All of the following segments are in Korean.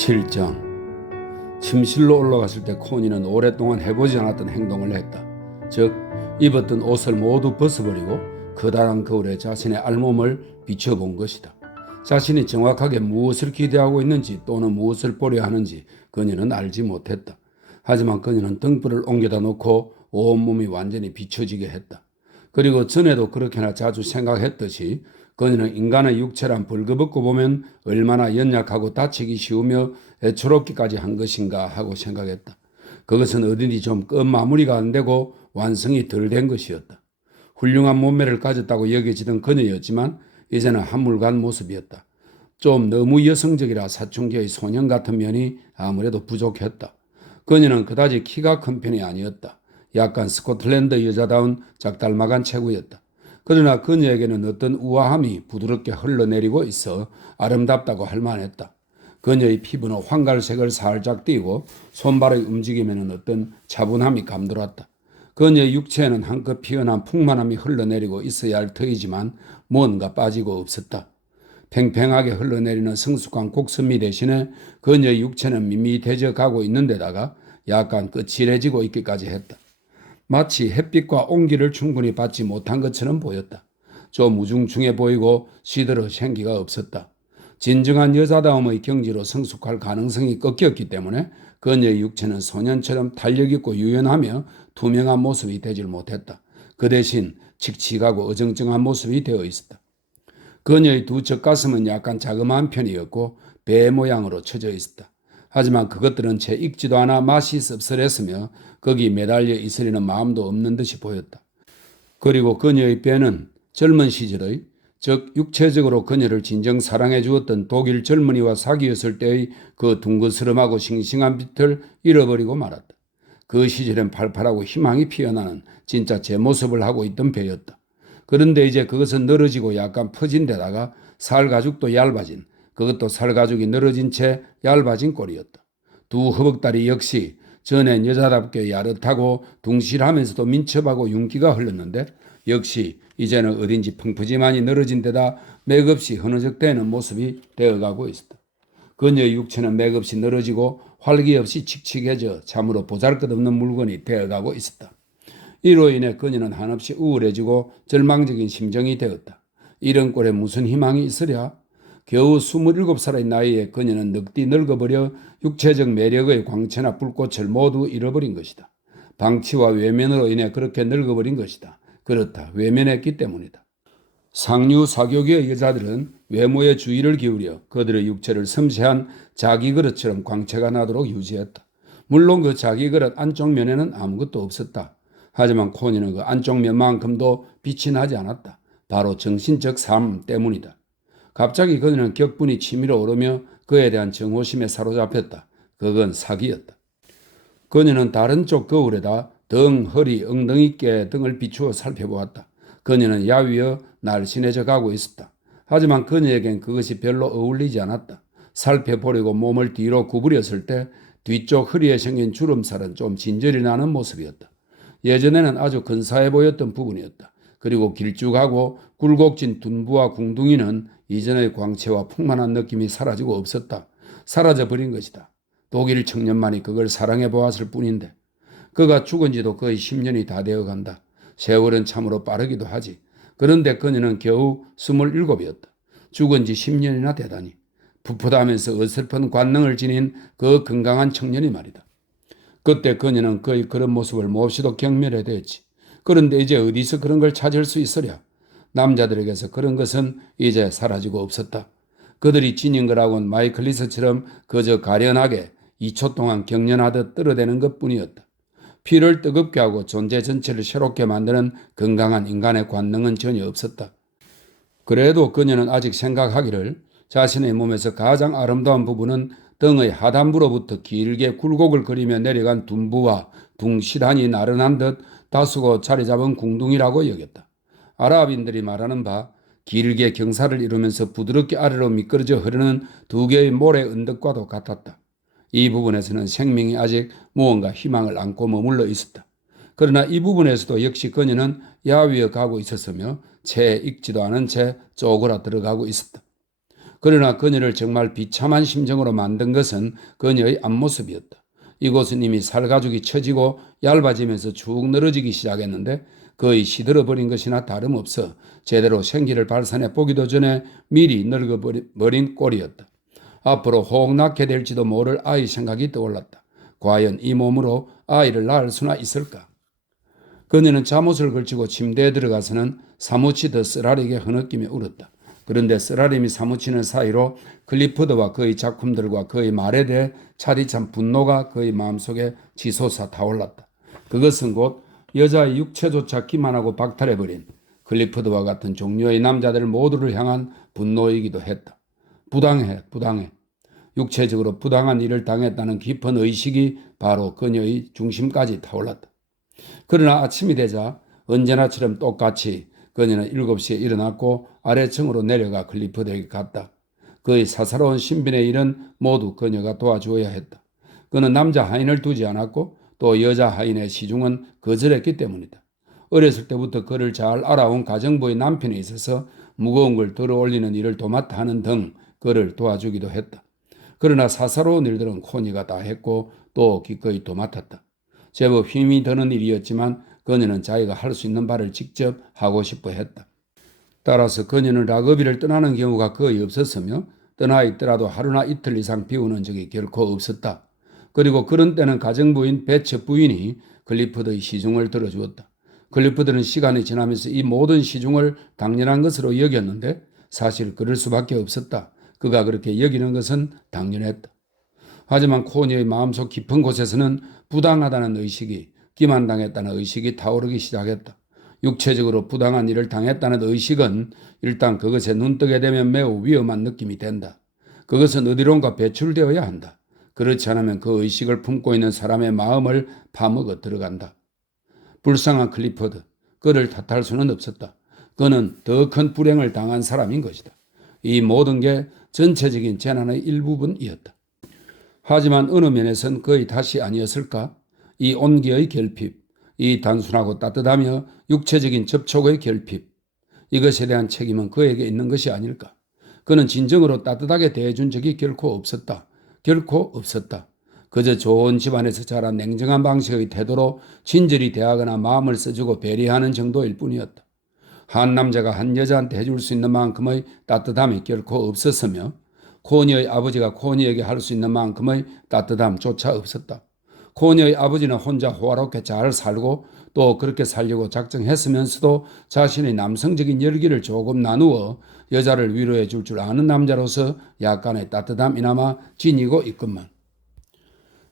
7장. 침실로 올라갔을 때 코니는 오랫동안 해보지 않았던 행동을 했다. 즉, 입었던 옷을 모두 벗어버리고 커다란 거울에 자신의 알몸을 비춰본 것이다. 자신이 정확하게 무엇을 기대하고 있는지 또는 무엇을 보려 하는지 그녀는 알지 못했다. 하지만 그녀는 등불을 옮겨다 놓고 온몸이 완전히 비춰지게 했다. 그리고 전에도 그렇게나 자주 생각했듯이 그녀는 인간의 육체란 벌거벗고 보면 얼마나 연약하고 다치기 쉬우며 애처롭기까지 한 것인가 하고 생각했다. 그것은 어딘지 좀 끝마무리가 안 되고 완성이 덜 된 것이었다. 훌륭한 몸매를 가졌다고 여겨지던 그녀였지만 이제는 한물간 모습이었다. 좀 너무 여성적이라 사춘기의 소년 같은 면이 아무래도 부족했다. 그녀는 그다지 키가 큰 편이 아니었다. 약간 스코틀랜드 여자다운 작달막한 체구였다. 그러나 그녀에게는 어떤 우아함이 부드럽게 흘러내리고 있어 아름답다고 할 만했다. 그녀의 피부는 황갈색을 살짝 띠고 손발의 움직임에는 어떤 차분함이 감돌았다. 그녀의 육체에는 한껏 피어난 풍만함이 흘러내리고 있어야 할 터이지만 뭔가 빠지고 없었다. 팽팽하게 흘러내리는 성숙한 곡선미 대신에 그녀의 육체는 밋밋해져 가고 있는 데다가 약간 거칠해지고 있기까지 했다. 마치 햇빛과 온기를 충분히 받지 못한 것처럼 보였다. 좀 우중충해 보이고 시들어 생기가 없었다. 진정한 여자다움의 경지로 성숙할 가능성이 꺾였기 때문에 그녀의 육체는 소년처럼 탄력있고 유연하며 투명한 모습이 되질 못했다. 그 대신 칙칙하고 어정쩡한 모습이 되어 있었다. 그녀의 두 젖가슴은 약간 자그마한 편이었고 배 모양으로 쳐져 있었다. 하지만 그것들은 채 익지도 않아 맛이 씁쓸했으며 거기 매달려 있으려는 마음도 없는 듯이 보였다. 그리고 그녀의 배는 젊은 시절의, 즉 육체적으로 그녀를 진정 사랑해 주었던 독일 젊은이와 사귀었을 때의 그 둥그스름하고 싱싱한 빛을 잃어버리고 말았다. 그 시절엔 팔팔하고 희망이 피어나는 진짜 제 모습을 하고 있던 배였다. 그런데 이제 그것은 늘어지고 약간 퍼진 데다가 살가죽도 얇아진, 그것도 살가죽이 늘어진 채 얇아진 꼴이었다. 두 허벅다리 역시 전엔 여자답게 야릇하고 둥실하면서도 민첩하고 윤기가 흘렀는데 역시 이제는 어딘지 펑퍼짐하니 늘어진 데다 맥없이 흐느적대는 모습이 되어가고 있었다. 그녀의 육체는 맥없이 늘어지고 활기 없이 칙칙해져 참으로 보잘것없는 물건이 되어가고 있었다. 이로 인해 그녀는 한없이 우울해지고 절망적인 심정이 되었다. 이런 꼴에 무슨 희망이 있으랴? 겨우 27살의 나이에 그녀는 늑디 늙어버려 육체적 매력의 광채나 불꽃을 모두 잃어버린 것이다. 방치와 외면으로 인해 그렇게 늙어버린 것이다. 그렇다. 외면했기 때문이다. 상류 사교계의 여자들은 외모에 주의를 기울여 그들의 육체를 섬세한 자기 그릇처럼 광채가 나도록 유지했다. 물론 그 자기 그릇 안쪽 면에는 아무것도 없었다. 하지만 코니는 그 안쪽 면만큼도 빛이 나지 않았다. 바로 정신적 삶 때문이다. 갑자기 그녀는 격분이 치밀어 오르며 그에 대한 정오심에 사로잡혔다. 그건 사기였다. 그녀는 다른 쪽 거울에다 등, 허리, 엉덩이께 등을 비추어 살펴보았다. 그녀는 야위어 날씬해져 가고 있었다. 하지만 그녀에겐 그것이 별로 어울리지 않았다. 살펴보려고 몸을 뒤로 구부렸을 때 뒤쪽 허리에 생긴 주름살은 좀 진절이 나는 모습이었다. 예전에는 아주 근사해 보였던 부분이었다. 그리고 길쭉하고 굴곡진 둔부와 궁둥이는 이전의 광채와 풍만한 느낌이 사라지고 없었다. 사라져버린 것이다. 독일 청년만이 그걸 사랑해 보았을 뿐인데 그가 죽은 지도 거의 10년이 다 되어간다. 세월은 참으로 빠르기도 하지. 그런데 그녀는 겨우 27이었다. 죽은 지 10년이나 되다니. 풋풋하면서 어설픈 관능을 지닌 그 건강한 청년이 말이다. 그때 그녀는 거의 그런 모습을 몹시도 경멸해 대했지. 그런데 이제 어디서 그런 걸 찾을 수 있으랴? 남자들에게서 그런 것은 이제 사라지고 없었다. 그들이 지닌 거라고는 마이클리스처럼 그저 가련하게 2초 동안 경련하듯 떨어대는 것뿐이었다. 피를 뜨겁게 하고 존재 전체를 새롭게 만드는 건강한 인간의 관능은 전혀 없었다. 그래도 그녀는 아직 생각하기를 자신의 몸에서 가장 아름다운 부분은 등의 하단부로부터 길게 굴곡을 그리며 내려간 둔부와 둥실하니 나른한 듯 다수고 자리 잡은 궁둥이라고 여겼다. 아랍인들이 말하는 바 길게 경사를 이루면서 부드럽게 아래로 미끄러져 흐르는 두 개의 모래 언덕과도 같았다. 이 부분에서는 생명이 아직 무언가 희망을 안고 머물러 있었다. 그러나 이 부분에서도 역시 그녀는 야위어 가고 있었으며 채 익지도 않은 채 쪼그라 들어가고 있었다. 그러나 그녀를 정말 비참한 심정으로 만든 것은 그녀의 앞모습이었다. 이곳은 이미 살가죽이 처지고 얇아지면서 쭉 늘어지기 시작했는데 거의 시들어버린 것이나 다름없어 제대로 생기를 발산해 보기도 전에 미리 늙어버린 꼴이었다. 앞으로 혹 낳게 될지도 모를 아이 생각이 떠올랐다. 과연 이 몸으로 아이를 낳을 수나 있을까? 그녀는 잠옷을 걸치고 침대에 들어가서는 사무치 더 쓰라리게 흐느끼며 울었다. 그런데 쓰라림이 사무치는 사이로 클리포드와 그의 작품들과 그의 말에 대해 차디찬 분노가 그의 마음속에 치솟아 타올랐다. 그것은 곧 여자의 육체조차 기만하고 박탈해버린 클리포드와 같은 종류의 남자들 모두를 향한 분노이기도 했다. 부당해. 육체적으로 부당한 일을 당했다는 깊은 의식이 바로 그녀의 중심까지 타올랐다. 그러나 아침이 되자 언제나처럼 똑같이 그녀는 7시에 일어났고 아래층으로 내려가 클리포드에게 갔다. 그의 사사로운 신변의 일은 모두 그녀가 도와주어야 했다. 그는 남자 하인을 두지 않았고 또 여자 하인의 시중은 거절했기 때문이다. 어렸을 때부터 그를 잘 알아온 가정부의 남편에 있어서 무거운 걸 들어올리는 일을 도맡아 하는 등 그를 도와주기도 했다. 그러나 사사로운 일들은 코니가 다 했고 또 기꺼이 도맡았다. 제법 힘이 드는 일이었지만 그녀는 자기가 할 수 있는 바를 직접 하고 싶어 했다. 따라서 그녀는 라그비를 떠나는 경우가 거의 없었으며 떠나 있더라도 하루나 이틀 이상 비우는 적이 결코 없었다. 그리고 그런 때는 가정부인 배츠 부인이 클리포드의 시중을 들어주었다. 클리포드는 시간이 지나면서 이 모든 시중을 당연한 것으로 여겼는데 사실 그럴 수밖에 없었다. 그가 그렇게 여기는 것은 당연했다. 하지만 코니의 마음속 깊은 곳에서는 부당하다는 의식이, 기만당했다는 의식이 타오르기 시작했다. 육체적으로 부당한 일을 당했다는 의식은 일단 그것에 눈뜨게 되면 매우 위험한 느낌이 된다. 그것은 어디론가 배출되어야 한다. 그렇지 않으면 그 의식을 품고 있는 사람의 마음을 파먹어 들어간다. 불쌍한 클리포드, 그를 탓할 수는 없었다. 그는 더 큰 불행을 당한 사람인 것이다. 이 모든 게 전체적인 재난의 일부분이었다. 하지만 어느 면에선 그의 탓이 아니었을까? 이 온기의 결핍, 이 단순하고 따뜻하며 육체적인 접촉의 결핍, 이것에 대한 책임은 그에게 있는 것이 아닐까? 그는 진정으로 따뜻하게 대해준 적이 결코 없었다. 결코 없었다. 그저 좋은 집안에서 자란 냉정한 방식의 태도로 친절히 대하거나 마음을 써주고 배려하는 정도일 뿐이었다. 한 남자가 한 여자한테 해줄 수 있는 만큼의 따뜻함이 결코 없었으며 코니의 아버지가 코니에게 할 수 있는 만큼의 따뜻함조차 없었다. 코니의 아버지는 혼자 호화롭게 잘 살고 또 그렇게 살려고 작정했으면서도 자신의 남성적인 열기를 조금 나누어 여자를 위로해 줄 아는 남자로서 약간의 따뜻함이나마 지니고 있건만.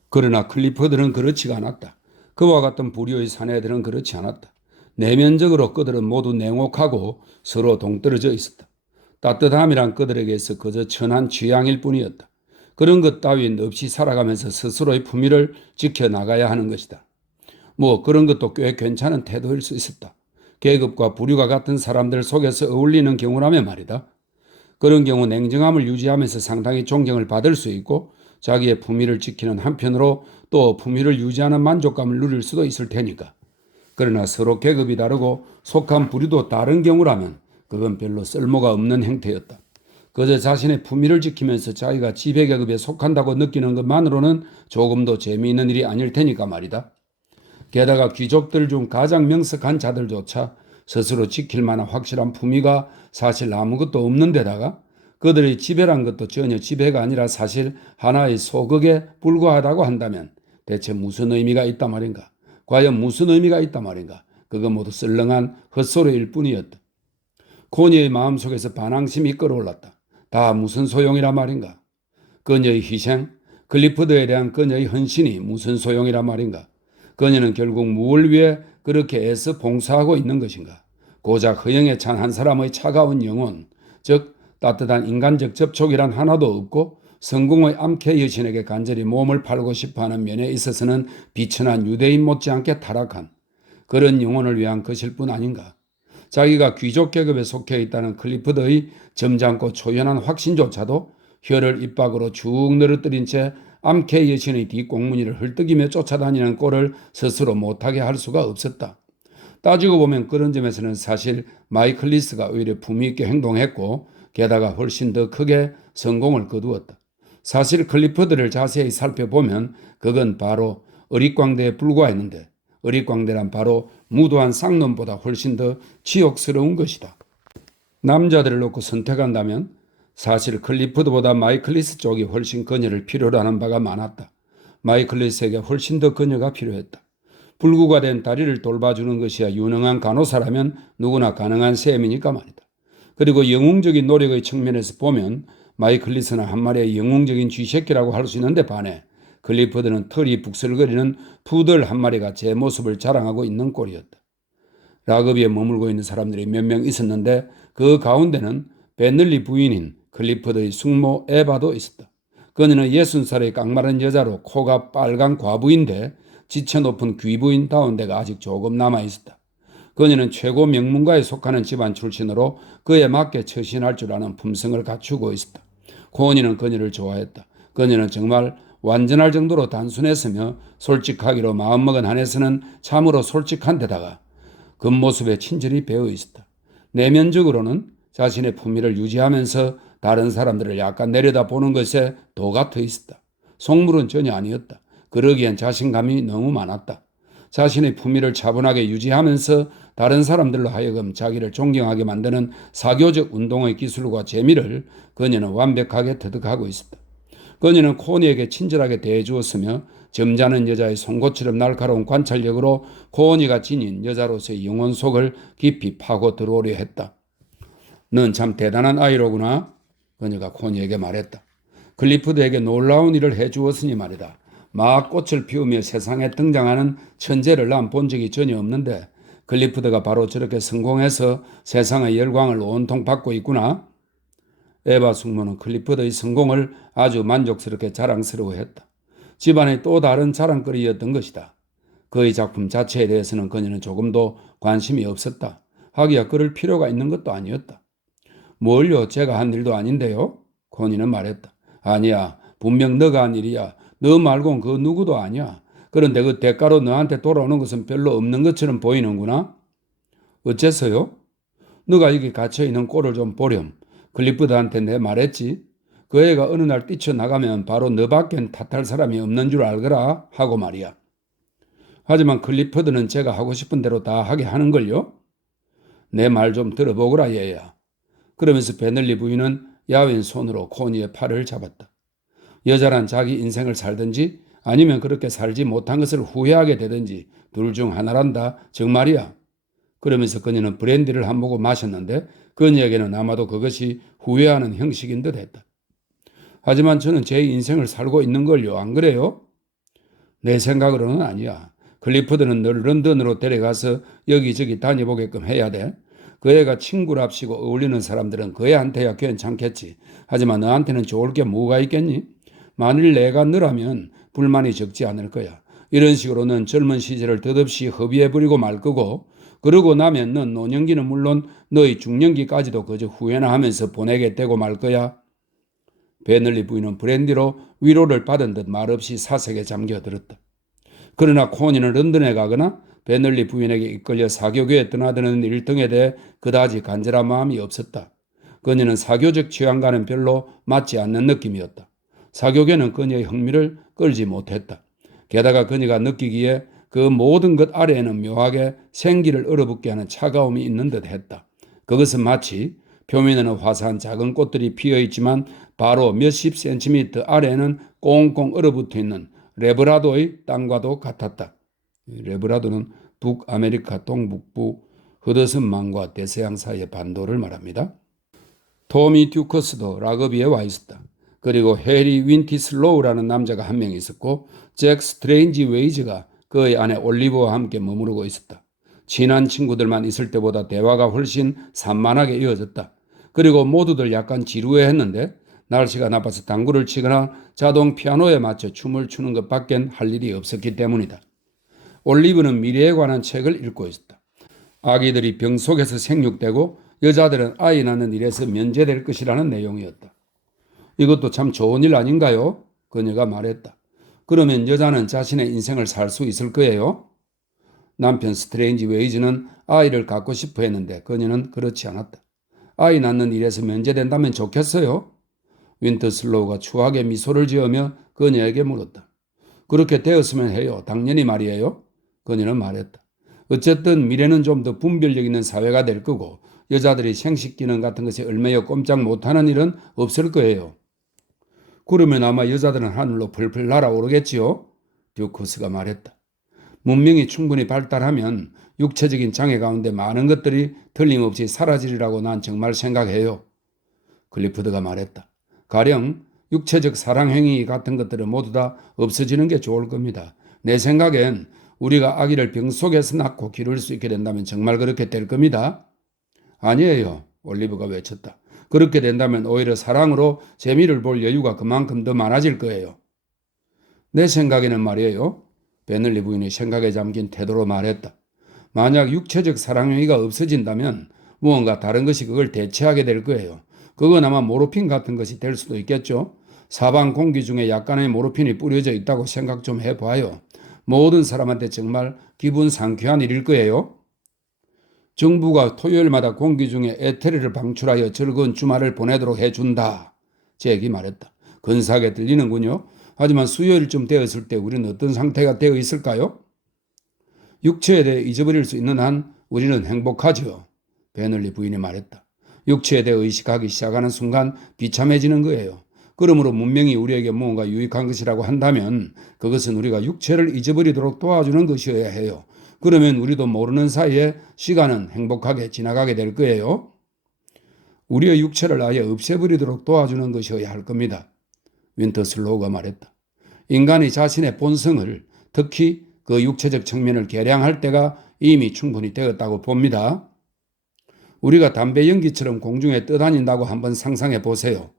그러나 클리포드는 그렇지가 않았다. 그와 같은 불효의 사내들은 그렇지 않았다. 내면적으로 그들은 모두 냉혹하고 서로 동떨어져 있었다. 따뜻함이란 그들에게서 그저 천한 취향일 뿐이었다. 그런 것 따윈 없이 살아가면서 스스로의 품위를 지켜나가야 하는 것이다. 그런 것도 꽤 괜찮은 태도일 수 있었다. 계급과 부류가 같은 사람들 속에서 어울리는 경우라면 말이다. 그런 경우 냉정함을 유지하면서 상당히 존경을 받을 수 있고 자기의 품위를 지키는 한편으로 또 품위를 유지하는 만족감을 누릴 수도 있을 테니까. 그러나 서로 계급이 다르고 속한 부류도 다른 경우라면 그건 별로 쓸모가 없는 행태였다. 그저 자신의 품위를 지키면서 자기가 지배계급에 속한다고 느끼는 것만으로는 조금도 재미있는 일이 아닐 테니까 말이다. 게다가 귀족들 중 가장 명석한 자들조차 스스로 지킬 만한 확실한 품위가 사실 아무것도 없는 데다가 그들의 지배란 것도 전혀 지배가 아니라 사실 하나의 소극에 불과하다고 한다면 대체 무슨 의미가 있단 말인가? 과연 무슨 의미가 있단 말인가? 그거 모두 썰렁한 헛소리일 뿐이었다. 코니의 마음속에서 반항심이 끌어올랐다. 다 무슨 소용이란 말인가? 그녀의 희생, 클리포드에 대한 그녀의 헌신이 무슨 소용이란 말인가? 그녀는 결국 무엇을 위해 그렇게 애써 봉사하고 있는 것인가? 고작 허영에 찬 한 사람의 차가운 영혼, 즉 따뜻한 인간적 접촉이란 하나도 없고 성공의 암캐 여신에게 간절히 몸을 팔고 싶어하는 면에 있어서는 비천한 유대인 못지않게 타락한 그런 영혼을 위한 것일 뿐 아닌가? 자기가 귀족 계급에 속해 있다는 클리포드의 점잖고 초연한 확신조차도 혀를 입 밖으로 쭉 늘어뜨린 채 암캐 여신의 뒷공무니를 헐떡이며 쫓아다니는 꼴을 스스로 못하게 할 수가 없었다. 따지고 보면 그런 점에서는 사실 마이클리스가 오히려 품위 있게 행동했고 게다가 훨씬 더 크게 성공을 거두었다. 사실 클리퍼드를 자세히 살펴보면 그건 바로 어릿광대에 불과했는데 어릿광대란 바로 무도한 쌍놈보다 훨씬 더 치욕스러운 것이다. 남자들을 놓고 선택한다면 사실 클리퍼드보다 마이클리스 쪽이 훨씬 그녀를 필요로 하는 바가 많았다. 마이클리스에게 훨씬 더 그녀가 필요했다. 불구가 된 다리를 돌봐주는 것이야 유능한 간호사라면 누구나 가능한 셈이니까 말이다. 그리고 영웅적인 노력의 측면에서 보면 마이클리스는 한 마리의 영웅적인 쥐새끼라고 할 수 있는데 반해 클리퍼드는 털이 북슬거리는 푸들 한 마리가 제 모습을 자랑하고 있는 꼴이었다. 라그비에 머물고 있는 사람들이 몇 명 있었는데 그 가운데는 베널리 부인인 클리퍼드의 숙모 에바도 있었다. 그녀는 60살의 깡마른 여자로 코가 빨간 과부인데 지체 높은 귀부인다운 데가 아직 조금 남아있었다. 그녀는 최고 명문가에 속하는 집안 출신으로 그에 맞게 처신할 줄 아는 품성을 갖추고 있었다. 코니는 그녀를 좋아했다. 그녀는 정말 완전할 정도로 단순했으며 솔직하기로 마음먹은 한에서는 참으로 솔직한 데다가 겉모습에 친절히 배어 있었다. 내면적으로는 자신의 품위를 유지하면서 다른 사람들을 약간 내려다보는 것에 도 같아 있었다. 속물은 전혀 아니었다. 그러기엔 자신감이 너무 많았다. 자신의 품위를 차분하게 유지하면서 다른 사람들로 하여금 자기를 존경하게 만드는 사교적 운동의 기술과 재미를 그녀는 완벽하게 터득하고 있었다. 그녀는 코니에게 친절하게 대해주었으며 점잖은 여자의 송곳처럼 날카로운 관찰력으로 코니가 지닌 여자로서의 영혼 속을 깊이 파고 들어오려 했다. 넌 참 대단한 아이로구나. 그녀가 코니에게 말했다. 클리프드에게 놀라운 일을 해주었으니 말이다. 막 꽃을 피우며 세상에 등장하는 천재를 난 본 적이 전혀 없는데 클리프드가 바로 저렇게 성공해서 세상의 열광을 온통 받고 있구나. 에바 숙모는 클리프드의 성공을 아주 만족스럽게 자랑스러워했다. 집안의 또 다른 자랑거리였던 것이다. 그의 작품 자체에 대해서는 그녀는 조금도 관심이 없었다. 하기야 그럴 필요가 있는 것도 아니었다. 뭘요? 제가 한 일도 아닌데요? 코니는 말했다. 아니야. 분명 너가 한 일이야. 너 말고는 그 누구도 아니야. 그런데 그 대가로 너한테 돌아오는 것은 별로 없는 것처럼 보이는구나. 어째서요? 너가 여기 갇혀있는 꼴을 좀 보렴. 클리프드한테 내 말했지. 그 애가 어느 날 뛰쳐나가면 바로 너밖엔 탓할 사람이 없는 줄 알거라 하고 말이야. 하지만 클리프드는 제가 하고 싶은 대로 다 하게 하는걸요? 내 말 좀 들어보거라 얘야. 그러면서 베널리 부인은 야윈 손으로 코니의 팔을 잡았다. 여자란 자기 인생을 살든지 아니면 그렇게 살지 못한 것을 후회하게 되든지 둘 중 하나란다. 정말이야. 그러면서 그녀는 브랜디를 한 모금 마셨는데 그녀에게는 아마도 그것이 후회하는 형식인 듯 했다. 하지만 저는 제 인생을 살고 있는 걸요. 안 그래요? 내 생각으로는 아니야. 클리프드는 널 런던으로 데려가서 여기저기 다녀보게끔 해야 돼. 그 애가 친구랍시고 어울리는 사람들은 그 애한테야 괜찮겠지. 하지만 너한테는 좋을 게 뭐가 있겠니? 만일 내가 너라면 불만이 적지 않을 거야. 이런 식으로는 젊은 시절을 덧없이 허비해버리고 말 거고 그러고 나면 넌 노년기는 물론 너의 중년기까지도 그저 후회나 하면서 보내게 되고 말 거야. 베널리 부인은 브랜디로 위로를 받은 듯 말없이 사색에 잠겨들었다. 그러나 코니는 런던에 가거나 베널리 부인에게 이끌려 사교교에 떠나드는 일 등에 대해 그다지 간절한 마음이 없었다. 그녀는 사교적 취향과는 별로 맞지 않는 느낌이었다. 사교계는 그녀의 흥미를 끌지 못했다. 게다가 그녀가 느끼기에 그 모든 것 아래에는 묘하게 생기를 얼어붙게 하는 차가움이 있는 듯 했다. 그것은 마치 표면에는 화사한 작은 꽃들이 피어있지만 바로 몇십 센티미터 아래에는 꽁꽁 얼어붙어 있는 레브라도의 땅과도 같았다. 레브라도는 북아메리카 동북부 허드슨만과 대서양 사이의 반도를 말합니다. 토미 듀커스도 라그비에 와 있었다. 그리고 해리 윈티슬로우라는 남자가 한 명 있었고 잭 스트레인지 웨이즈가 그의 아내 올리브와 함께 머무르고 있었다. 친한 친구들만 있을 때보다 대화가 훨씬 산만하게 이어졌다. 그리고 모두들 약간 지루해했는데 날씨가 나빠서 당구를 치거나 자동 피아노에 맞춰 춤을 추는 것밖엔 할 일이 없었기 때문이다. 올리브는 미래에 관한 책을 읽고 있었다. 아기들이 병 속에서 생육되고 여자들은 아이 낳는 일에서 면제될 것이라는 내용이었다. 이것도 참 좋은 일 아닌가요? 그녀가 말했다. 그러면 여자는 자신의 인생을 살 수 있을 거예요? 남편 스트레인지 웨이즈는 아이를 갖고 싶어 했는데 그녀는 그렇지 않았다. 아이 낳는 일에서 면제된다면 좋겠어요? 윈터슬로우가 추하게 미소를 지으며 그녀에게 물었다. 그렇게 되었으면 해요. 당연히 말이에요. 그녀는 말했다. 어쨌든 미래는 좀 더 분별력 있는 사회가 될 거고 여자들이 생식기능 같은 것에 얼매여 꼼짝 못하는 일은 없을 거예요. 그러면 아마 여자들은 하늘로 풀풀 날아오르겠지요? 듀커스가 말했다. 문명이 충분히 발달하면 육체적인 장애 가운데 많은 것들이 틀림없이 사라지리라고 난 정말 생각해요. 클리프드가 말했다. 가령 육체적 사랑행위 같은 것들은 모두 다 없어지는 게 좋을 겁니다. 내 생각엔 우리가 아기를 병 속에서 낳고 기를 수 있게 된다면 정말 그렇게 될 겁니다. 아니에요. 올리브가 외쳤다. 그렇게 된다면 오히려 사랑으로 재미를 볼 여유가 그만큼 더 많아질 거예요. 내 생각에는 말이에요. 베널리 부인이 생각에 잠긴 태도로 말했다. 만약 육체적 사랑행위가 없어진다면 무언가 다른 것이 그걸 대체하게 될 거예요. 그건 아마 모르핀 같은 것이 될 수도 있겠죠. 사방 공기 중에 약간의 모르핀이 뿌려져 있다고 생각 좀 해봐요. 모든 사람한테 정말 기분 상쾌한 일일 거예요. 정부가 토요일마다 공기 중에 에테르를 방출하여 즐거운 주말을 보내도록 해준다. 잭이 말했다. 근사하게 들리는군요. 하지만 수요일쯤 되었을 때 우리는 어떤 상태가 되어 있을까요? 육체에 대해 잊어버릴 수 있는 한 우리는 행복하지요. 베널리 부인이 말했다. 육체에 대해 의식하기 시작하는 순간 비참해지는 거예요. 그러므로 문명이 우리에게 무언가 유익한 것이라고 한다면 그것은 우리가 육체를 잊어버리도록 도와주는 것이어야 해요. 그러면 우리도 모르는 사이에 시간은 행복하게 지나가게 될 거예요. 우리의 육체를 아예 없애버리도록 도와주는 것이어야 할 겁니다. 윈터슬로우가 말했다. 인간이 자신의 본성을, 특히 그 육체적 측면을 개량할 때가 이미 충분히 되었다고 봅니다. 우리가 담배 연기처럼 공중에 떠다닌다고 한번 상상해 보세요.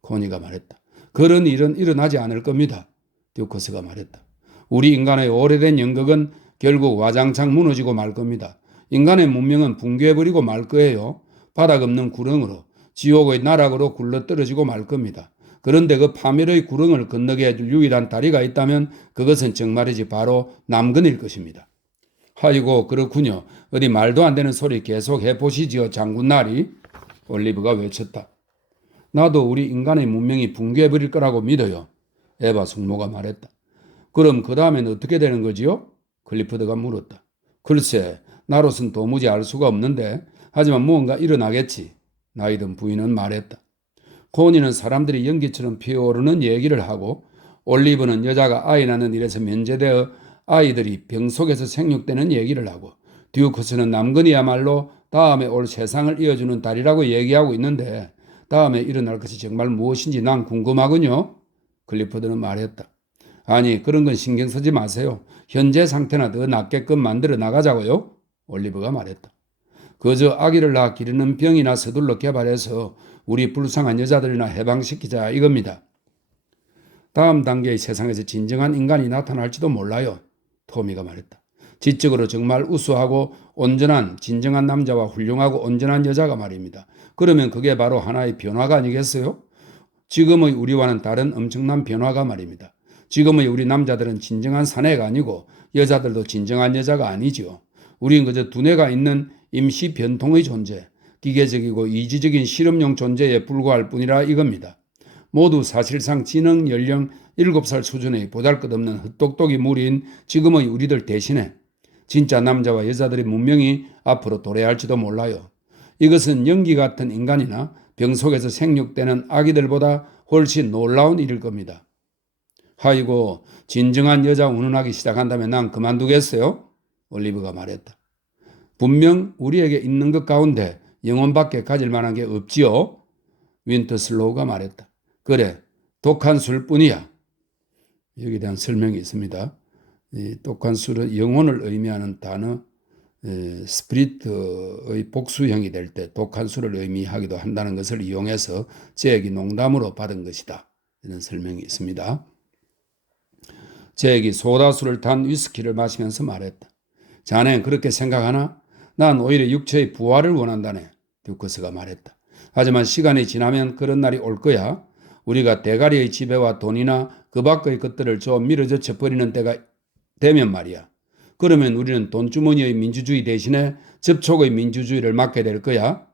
코니가 말했다. 그런 일은 일어나지 않을 겁니다. 듀커스가 말했다. 우리 인간의 오래된 연극은 결국 와장창 무너지고 말 겁니다. 인간의 문명은 붕괴해버리고 말 거예요. 바닥 없는 구렁으로, 지옥의 나락으로 굴러떨어지고 말 겁니다. 그런데 그 파멸의 구렁을 건너게 해줄 유일한 다리가 있다면 그것은 정말이지 바로 남근일 것입니다. 아이고 그렇군요. 어디 말도 안 되는 소리 계속 해보시지요 장군나리. 올리브가 외쳤다. 나도 우리 인간의 문명이 붕괴해버릴 거라고 믿어요. 에바 숙모가 말했다. 그럼 그 다음엔 어떻게 되는 거지요? 클리프드가 물었다. 글쎄 나로선 도무지 알 수가 없는데 하지만 무언가 일어나겠지. 나이든 부인은 말했다. 코니는 사람들이 연기처럼 피어오르는 얘기를 하고 올리브는 여자가 아이 낳는 일에서 면제되어 아이들이 병 속에서 생육되는 얘기를 하고 듀커스는 남근이야말로 다음에 올 세상을 이어주는 달이라고 얘기하고 있는데 다음에 일어날 것이 정말 무엇인지 난 궁금하군요. 클리포드는 말했다. 아니 그런 건 신경 쓰지 마세요. 현재 상태나 더 낫게끔 만들어 나가자고요. 올리브가 말했다. 그저 아기를 낳아 기르는 병이나 서둘러 개발해서 우리 불쌍한 여자들이나 해방시키자 이겁니다. 다음 단계의 세상에서 진정한 인간이 나타날지도 몰라요. 토미가 말했다. 지적으로 정말 우수하고 온전한 진정한 남자와 훌륭하고 온전한 여자가 말입니다. 그러면 그게 바로 하나의 변화가 아니겠어요? 지금의 우리와는 다른 엄청난 변화가 말입니다. 지금의 우리 남자들은 진정한 사내가 아니고 여자들도 진정한 여자가 아니지요. 우린 그저 두뇌가 있는 임시 변통의 존재, 기계적이고 이지적인 실험용 존재에 불과할 뿐이라 이겁니다. 모두 사실상 지능 연령 7살 수준의 보잘것없는 헛똑똑이 무리인 지금의 우리들 대신에 진짜 남자와 여자들의 문명이 앞으로 도래할지도 몰라요. 이것은 연기 같은 인간이나 병 속에서 생육되는 아기들보다 훨씬 놀라운 일일 겁니다. 아이고 진정한 여자 운운하기 시작한다면 난 그만두겠어요? 올리브가 말했다. 분명 우리에게 있는 것 가운데 영혼밖에 가질 만한 게 없지요? 윈터슬로우가 말했다. 그래, 독한 술뿐이야. 여기에 대한 설명이 있습니다. 이 독한 술은 영혼을 의미하는 단어 스피리트의 복수형이 될 때 독한 술을 의미하기도 한다는 것을 이용해서 잭이 농담으로 받은 것이다. 이런 설명이 있습니다. 잭이 소다술을 탄 위스키를 마시면서 말했다. 자네는 그렇게 생각하나? 난 오히려 육체의 부활을 원한다네. 듀커스가 말했다. 하지만 시간이 지나면 그런 날이 올 거야. 우리가 대가리의 지배와 돈이나 그 밖의 것들을 좀 밀어젖혀 버리는 때가 되면 말이야. 그러면 우리는 돈주머니의 민주주의 대신에 접촉의 민주주의를 맡게 될 거야.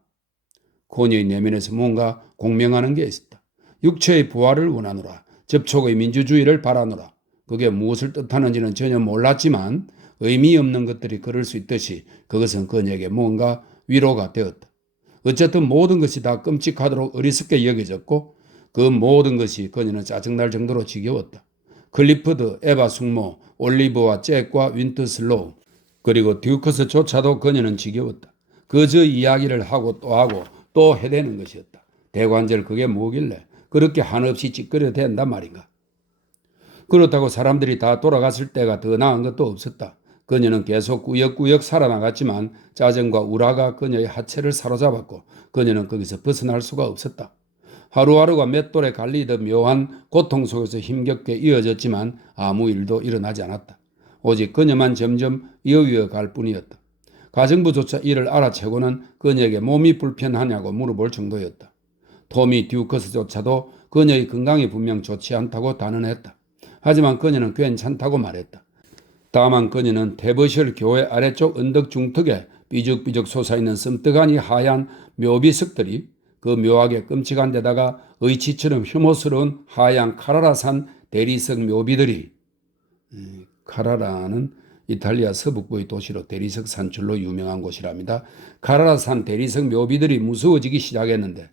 코니의 내면에서 뭔가 공명하는 게 있었다. 육체의 부활을 원하노라. 접촉의 민주주의를 바라노라. 그게 무엇을 뜻하는지는 전혀 몰랐지만 의미 없는 것들이 그럴 수 있듯이 그것은 그녀에게 뭔가 위로가 되었다. 어쨌든 모든 것이 다 끔찍하도록 어리석게 여겨졌고 그 모든 것이 그녀는 짜증날 정도로 지겨웠다. 클리프드, 에바 숙모, 올리브와 잭과 윈터슬로우 그리고 듀커스조차도 그녀는 지겨웠다. 그저 이야기를 하고 또 해대는 것이었다. 대관절 그게 뭐길래 그렇게 한없이 찌끄려 댄단 말인가. 그렇다고 사람들이 다 돌아갔을 때가 더 나은 것도 없었다. 그녀는 계속 꾸역꾸역 살아나갔지만 짜증과 우라가 그녀의 하체를 사로잡았고 그녀는 거기서 벗어날 수가 없었다. 하루하루가 맷돌에 갈리듯 묘한 고통 속에서 힘겹게 이어졌지만 아무 일도 일어나지 않았다. 오직 그녀만 점점 이어위어 갈 뿐이었다. 가정부조차 이를 알아채고는 그녀에게 몸이 불편하냐고 물어볼 정도였다. 토미 듀커스조차도 그녀의 건강이 분명 좋지 않다고 단언했다. 하지만 그녀는 괜찮다고 말했다. 다만 그녀는 테버셜 교회 아래쪽 언덕 중턱에 삐죽삐죽 솟아있는 섬뜩하니 하얀 묘비석들이 그 묘하게 끔찍한 데다가 의치처럼 혐오스러운 하얀 카라라산 대리석 묘비들이 카라라는 이탈리아 서북부의 도시로 대리석 산출로 유명한 곳이랍니다. 카라라산 대리석 묘비들이 무서워지기 시작했는데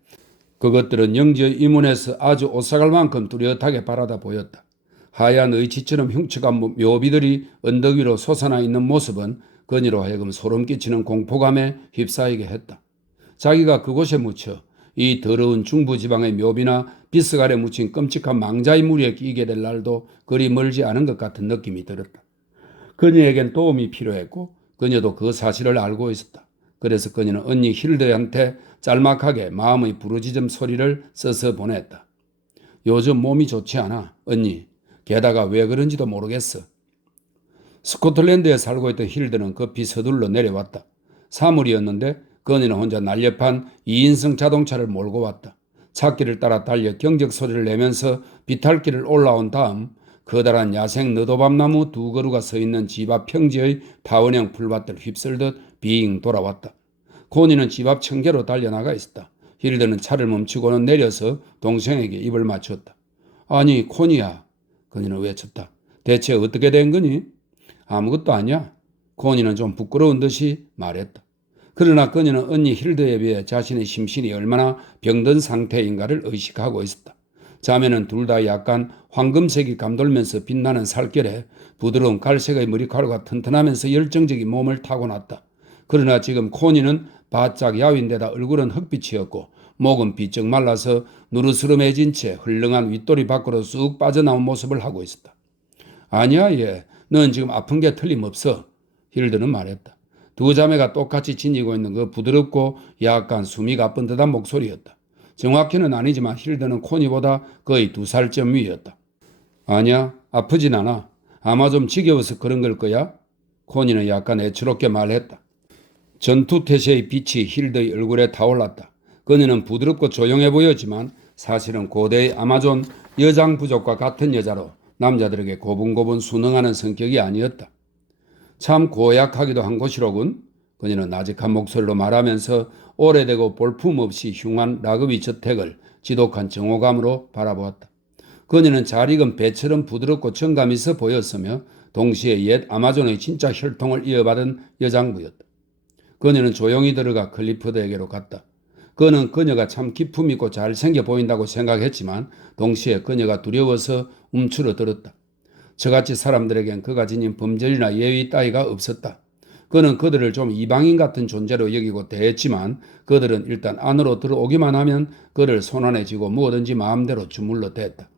그것들은 영지의 이문에서 아주 오싹할 만큼 뚜렷하게 바라다 보였다. 하얀 의치처럼 흉측한 묘비들이 언덕 위로 솟아나 있는 모습은 그녀로 하여금 소름 끼치는 공포감에 휩싸이게 했다. 자기가 그곳에 묻혀 이 더러운 중부지방의 묘비나 비석 아래 묻힌 끔찍한 망자의 무리에 끼게 될 날도 그리 멀지 않은 것 같은 느낌이 들었다. 그녀에겐 도움이 필요했고 그녀도 그 사실을 알고 있었다. 그래서 그녀는 언니 힐드한테 짤막하게 마음의 부르짖음 소리를 써서 보냈다. 요즘 몸이 좋지 않아, 언니. 게다가 왜 그런지도 모르겠어. 스코틀랜드에 살고 있던 힐드는 급히 서둘러 내려왔다. 사물이었는데 그녀는 혼자 날렵한 2인승 자동차를 몰고 왔다. 찾길을 따라 달려 경적 소리를 내면서 비탈길을 올라온 다음 커다란 야생 너도밤나무 2그루가 서 있는 집 앞 평지의 타원형 풀밭을 휩쓸듯 빙 돌아왔다. 코니는 집 앞 청계로 달려나가 있었다. 힐드는 차를 멈추고는 내려서 동생에게 입을 맞췄다. 아니 코니야. 그녀는 외쳤다. 대체 어떻게 된 거니? 아무것도 아니야. 코니는 좀 부끄러운 듯이 말했다. 그러나 그녀는 언니 힐드에 비해 자신의 심신이 얼마나 병든 상태인가를 의식하고 있었다. 자매는 둘 다 약간 황금색이 감돌면서 빛나는 살결에 부드러운 갈색의 머리카락과 튼튼하면서 열정적인 몸을 타고났다. 그러나 지금 코니는 바짝 야윈 데다 얼굴은 흑빛이었고 목은 비쩍 말라서 누르스름해진 채 헐렁한 윗돌이 밖으로 쑥 빠져나온 모습을 하고 있었다. 아니야 얘, 넌 지금 아픈 게 틀림없어. 힐드는 말했다. 두 자매가 똑같이 지니고 있는 그 부드럽고 약간 숨이 가쁜 듯한 목소리였다. 정확히는 아니지만 힐드는 코니보다 거의 2살쯤 위였다. 아니야, 아프진 않아. 아마 좀 지겨워서 그런 걸 거야? 코니는 약간 애처롭게 말했다. 전투태세의 빛이 힐드의 얼굴에 타올랐다. 그녀는 부드럽고 조용해 보였지만 사실은 고대의 아마존 여장 부족과 같은 여자로 남자들에게 고분고분 순응하는 성격이 아니었다. 참 고약하기도 한 곳이로군. 그녀는 나직한 목소리로 말하면서 오래되고 볼품없이 흉한 라그비 저택을 지독한 정오감으로 바라보았다. 그녀는 잘 익은 배처럼 부드럽고 정감 있어 보였으며 동시에 옛 아마존의 진짜 혈통을 이어받은 여장부였다. 그녀는 조용히 들어가 클리프드에게로 갔다. 그는 그녀가 참 기품있고 잘생겨 보인다고 생각했지만 동시에 그녀가 두려워서 움츠러들었다. 저같이 사람들에겐 그가 지닌 범절이나 예의 따위가 없었다. 그는 그들을 좀 이방인 같은 존재로 여기고 대했지만 그들은 일단 안으로 들어오기만 하면 그를 손안에 쥐고 무엇든지 마음대로 주물러 댔다.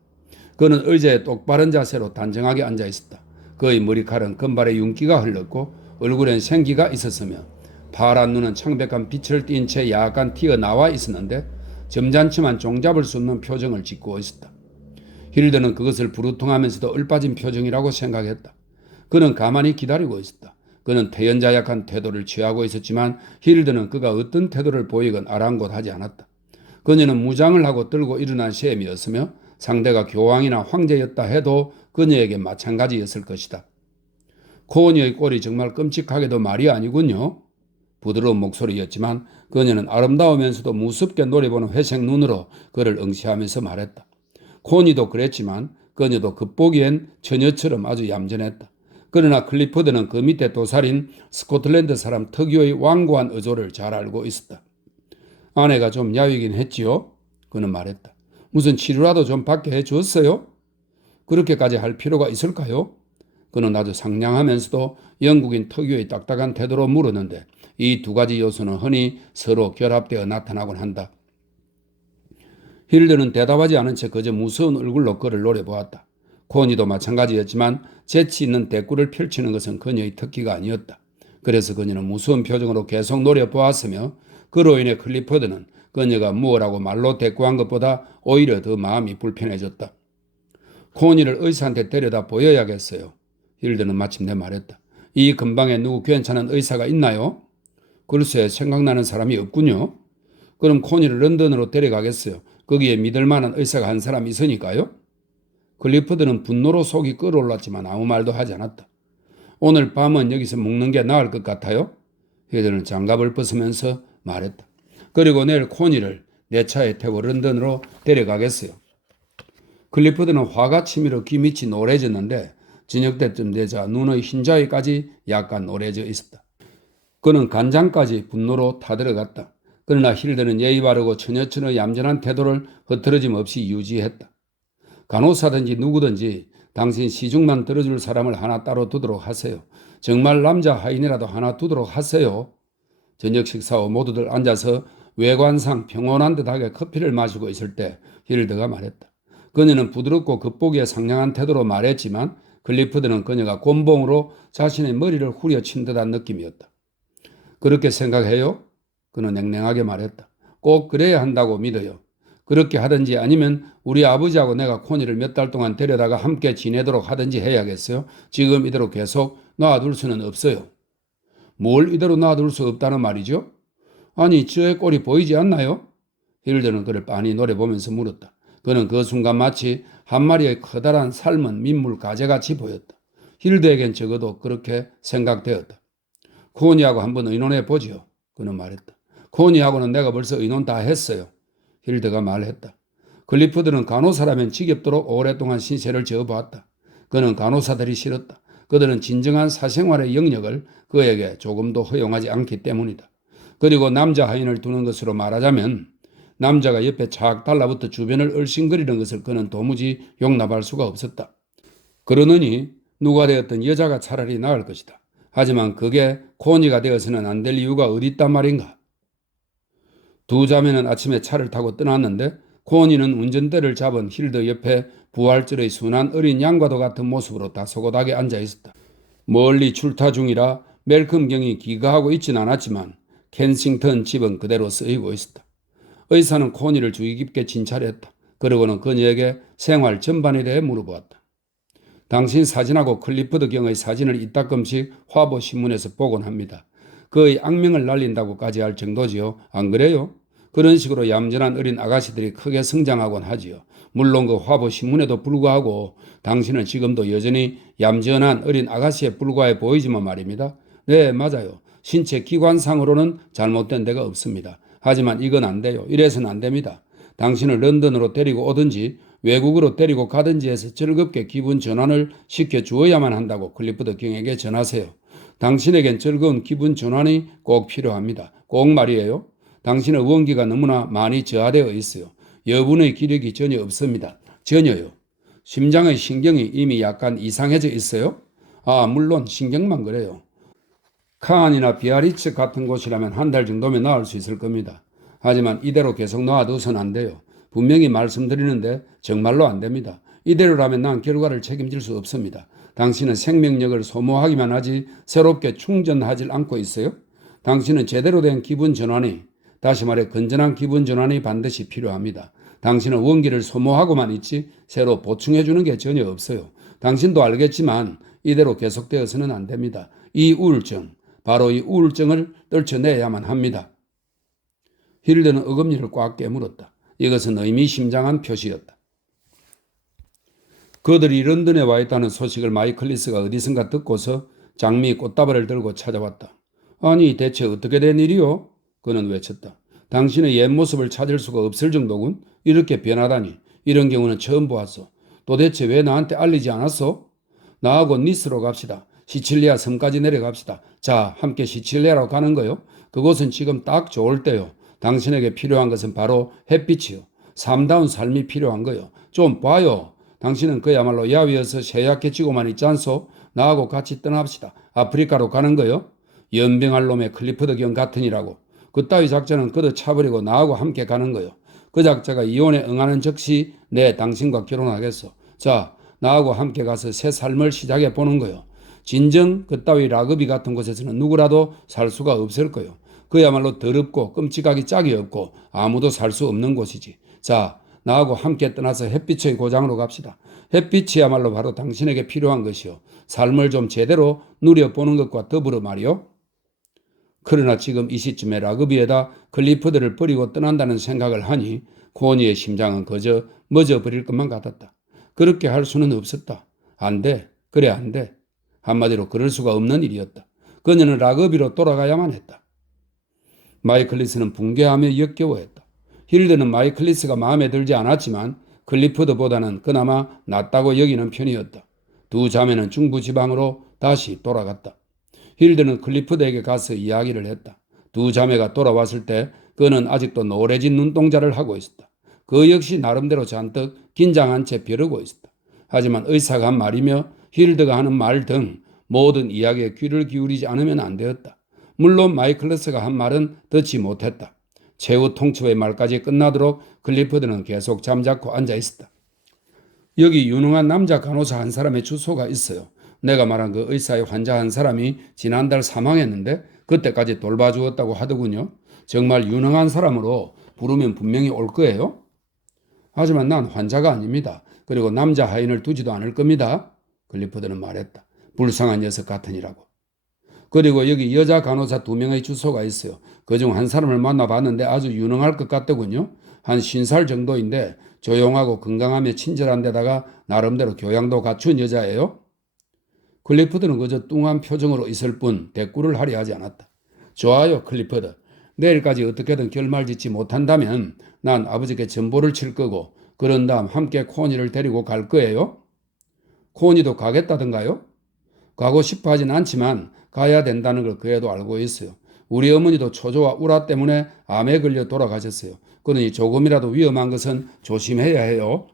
그는 의자에 똑바른 자세로 단정하게 앉아 있었다. 그의 머리칼은 금발에 윤기가 흘렀고 얼굴엔 생기가 있었으며 파란 눈은 창백한 빛을 띤 채 약간 튀어나와 있었는데 점잖지만 종잡을 수 없는 표정을 짓고 있었다. 힐드는 그것을 부르통하면서도 얼빠진 표정이라고 생각했다. 그는 가만히 기다리고 있었다. 그는 태연자약한 태도를 취하고 있었지만 힐드는 그가 어떤 태도를 보이건 아랑곳하지 않았다. 그녀는 무장을 하고 들고 일어난 셈이었으며 상대가 교황이나 황제였다 해도 그녀에게 마찬가지였을 것이다. 코니의 꼴이 정말 끔찍하게도 말이 아니군요. 부드러운 목소리였지만 그녀는 아름다우면서도 무섭게 노려보는 회색 눈으로 그를 응시하면서 말했다. 코니도 그랬지만 그녀도 겉보기엔 처녀처럼 아주 얌전했다. 그러나 클리포드는 그 밑에 도살인 스코틀랜드 사람 특유의 완고한 의조를 잘 알고 있었다. 아내가 좀 야위긴 했지요? 그는 말했다. 무슨 치료라도 좀 받게 해줬어요? 그렇게까지 할 필요가 있을까요? 그는 아주 상냥하면서도 영국인 특유의 딱딱한 태도로 물었는데 이 두 가지 요소는 흔히 서로 결합되어 나타나곤 한다. 힐드는 대답하지 않은 채 그저 무서운 얼굴로 그를 노려보았다. 코니도 마찬가지였지만 재치 있는 대꾸를 펼치는 것은 그녀의 특기가 아니었다. 그래서 그녀는 무서운 표정으로 계속 노려보았으며 그로 인해 클리포드는 그녀가 무엇라고 말로 대꾸한 것보다 오히려 더 마음이 불편해졌다. 코니를 의사한테 데려다 보여야겠어요. 힐드는 마침내 말했다. 이 근방에 누구 괜찮은 의사가 있나요? 글쎄 생각나는 사람이 없군요. 그럼 코니를 런던으로 데려가겠어요. 거기에 믿을 만한 의사가 한 사람 있으니까요. 클리포드는 분노로 속이 끓어올랐지만 아무 말도 하지 않았다. 오늘 밤은 여기서 묵는 게 나을 것 같아요. 힐드는 장갑을 벗으면서 말했다. 그리고 내일 코니를 내 차에 태워 런던으로 데려가겠어요. 클리포드는 화가 치밀어 귀 밑이 노래졌는데 저녁 때쯤 되자 눈의 흰자위까지 약간 노래져 있었다. 그는 간장까지 분노로 타들어갔다. 그러나 힐드는 예의 바르고 처녀처럼 얌전한 태도를 흐트러짐 없이 유지했다. 간호사든지 누구든지 당신 시중만 들어줄 사람을 하나 따로 두도록 하세요. 정말 남자 하인이라도 하나 두도록 하세요. 저녁 식사 후 모두들 앉아서 외관상 평온한 듯하게 커피를 마시고 있을 때 힐드가 말했다. 그녀는 부드럽고 겉보기에 상냥한 태도로 말했지만 클리포드는 그녀가 곤봉으로 자신의 머리를 후려친 듯한 느낌이었다. 그렇게 생각해요? 그는 냉랭하게 말했다. 꼭 그래야 한다고 믿어요. 그렇게 하든지 아니면 우리 아버지하고 내가 코니를 몇 달 동안 데려다가 함께 지내도록 하든지 해야겠어요. 지금 이대로 계속 놔둘 수는 없어요. 뭘 이대로 놔둘 수 없다는 말이죠? 아니 저의 꼴이 보이지 않나요? 힐드는 그를 빤히 노려보면서 물었다. 그는 그 순간 마치 한 마리의 커다란 삶은 민물 가재같이 보였다. 힐드에겐 적어도 그렇게 생각되었다. 코니하고 한번 의논해 보지요. 그는 말했다. 코니하고는 내가 벌써 의논 다 했어요. 힐드가 말했다. 클리포드는 간호사라면 지겹도록 오랫동안 신세를 져보았다. 그는 간호사들이 싫었다. 그들은 진정한 사생활의 영역을 그에게 조금도 허용하지 않기 때문이다. 그리고 남자 하인을 두는 것으로 말하자면 남자가 옆에 착 달라붙어 주변을 얼씬거리는 것을 그는 도무지 용납할 수가 없었다. 그러느니 누가 되었든 여자가 차라리 나을 것이다. 하지만 그게 코니가 되어서는 안 될 이유가 어디 있단 말인가? 두 자매는 아침에 차를 타고 떠났는데 코니는 운전대를 잡은 힐드 옆에 부활절의 순한 어린 양과도 같은 모습으로 다소곳하게 앉아 있었다. 멀리 출타 중이라 멜컴 경이 귀가하고 있진 않았지만 켄싱턴 집은 그대로 쓰이고 있었다. 의사는 코니를 주의 깊게 진찰했다. 그러고는 그녀에게 생활 전반에 대해 물어보았다. 당신 사진하고 클리포드 경의 사진을 이따금씩 화보신문에서 보곤 합니다. 그의 악명을 날린다고까지 할 정도지요. 안 그래요? 그런 식으로 얌전한 어린 아가씨들이 크게 성장하곤 하지요. 물론 그 화보신문에도 불구하고 당신은 지금도 여전히 얌전한 어린 아가씨에 불과해 보이지만 말입니다. 네, 맞아요. 신체 기관상으로는 잘못된 데가 없습니다. 하지만 이건 안 돼요. 이래서는 안 됩니다. 당신을 런던으로 데리고 오든지 외국으로 데리고 가든지 해서 즐겁게 기분 전환을 시켜주어야만 한다고 클리포드 경에게 전하세요. 당신에겐 즐거운 기분 전환이 꼭 필요합니다. 꼭 말이에요. 당신의 원기가 너무나 많이 저하되어 있어요. 여분의 기력이 전혀 없습니다. 전혀요. 심장의 신경이 이미 약간 이상해져 있어요? 아, 물론 신경만 그래요. 칸이나 비아리츠 같은 곳이라면 한 달 정도면 나을 수 있을 겁니다. 하지만 이대로 계속 놔두선 안 돼요. 분명히 말씀드리는데 정말로 안 됩니다. 이대로라면 난 결과를 책임질 수 없습니다. 당신은 생명력을 소모하기만 하지 새롭게 충전하지 않고 있어요. 당신은 제대로 된 기분 전환이, 다시 말해 건전한 기분 전환이 반드시 필요합니다. 당신은 원기를 소모하고만 있지 새로 보충해주는 게 전혀 없어요. 당신도 알겠지만 이대로 계속되어서는 안 됩니다. 이 우울증, 바로 이 우울증을 떨쳐내야만 합니다. 힐드는 어금니를 꽉 깨물었다. 이것은 의미심장한 표시였다. 그들이 런던에 와 있다는 소식을 마이클리스가 어디선가 듣고서 장미 꽃다발을 들고 찾아왔다. 아니 대체 어떻게 된 일이요? 그는 외쳤다. 당신의 옛 모습을 찾을 수가 없을 정도군. 이렇게 변하다니. 이런 경우는 처음 보았어. 도대체 왜 나한테 알리지 않았어? 나하고 니스로 갑시다. 시칠리아 섬까지 내려갑시다. 자, 함께 시칠리아로 가는 거요. 그곳은 지금 딱 좋을 때요. 당신에게 필요한 것은 바로 햇빛이요. 삶다운 삶이 필요한 거요. 좀 봐요. 당신은 그야말로 야위어서 쇠약해지고만 있지 않소? 나하고 같이 떠납시다. 아프리카로 가는 거요. 연병할 놈의 클리프드 경 같으니라고. 그따위 작전은 그도 차버리고 나하고 함께 가는 거요. 그 작자가 이혼에 응하는 즉시 내 당신과 결혼하겠소. 자, 나하고 함께 가서 새 삶을 시작해 보는 거요. 진정 그따위 라그비 같은 곳에서는 누구라도 살 수가 없을 거요. 그야말로 더럽고 끔찍하기 짝이 없고 아무도 살 수 없는 곳이지. 자, 나하고 함께 떠나서 햇빛의 고장으로 갑시다. 햇빛이야말로 바로 당신에게 필요한 것이요. 삶을 좀 제대로 누려보는 것과 더불어 말이요. 그러나 지금 이 시점에 라그비에다 클리프드를 버리고 떠난다는 생각을 하니 코니의 심장은 그저 멎어버릴 것만 같았다. 그렇게 할 수는 없었다. 안 돼. 그래 안 돼. 한마디로 그럴 수가 없는 일이었다. 그녀는 라그비로 돌아가야만 했다. 마이클리스는 붕괴하며 역겨워했다. 힐드는 마이클리스가 마음에 들지 않았지만 클리프드보다는 그나마 낫다고 여기는 편이었다. 두 자매는 중부지방으로 다시 돌아갔다. 힐드는 클리프드에게 가서 이야기를 했다. 두 자매가 돌아왔을 때 그는 아직도 노래진 눈동자를 하고 있었다. 그 역시 나름대로 잔뜩 긴장한 채 벼르고 있었다. 하지만 의사가 한 말이며 힐드가 하는 말 등 모든 이야기에 귀를 기울이지 않으면 안 되었다. 물론 마이클러스가 한 말은 듣지 못했다. 최후 통첩의 말까지 끝나도록 클리프드는 계속 잠자코 앉아 있었다. 여기 유능한 남자 간호사 한 사람의 주소가 있어요. 내가 말한 그 의사의 환자 한 사람이 지난달 사망했는데 그때까지 돌봐주었다고 하더군요. 정말 유능한 사람으로 부르면 분명히 올 거예요. 하지만 난 환자가 아닙니다. 그리고 남자 하인을 두지도 않을 겁니다. 클리프드는 말했다. 불쌍한 녀석 같으니라고. 그리고 여기 여자 간호사 2명의 주소가 있어요. 그중 한 사람을 만나봤는데 아주 유능할 것 같더군요. 한 50살 정도인데 조용하고 건강하며 친절한 데다가 나름대로 교양도 갖춘 여자예요. 클리프드는 그저 뚱한 표정으로 있을 뿐 대꾸를 하려 하지 않았다. 좋아요, 클리프드. 내일까지 어떻게든 결말 짓지 못한다면 난 아버지께 전보를 칠 거고 그런 다음 함께 코니를 데리고 갈 거예요. 코니도 가겠다던가요? 가고 싶어 하진 않지만 가야 된다는 걸 그애도 알고 있어요. 우리 어머니도 초조와 우라 때문에 암에 걸려 돌아가셨어요. 그러니 조금이라도 위험한 것은 조심해야 해요.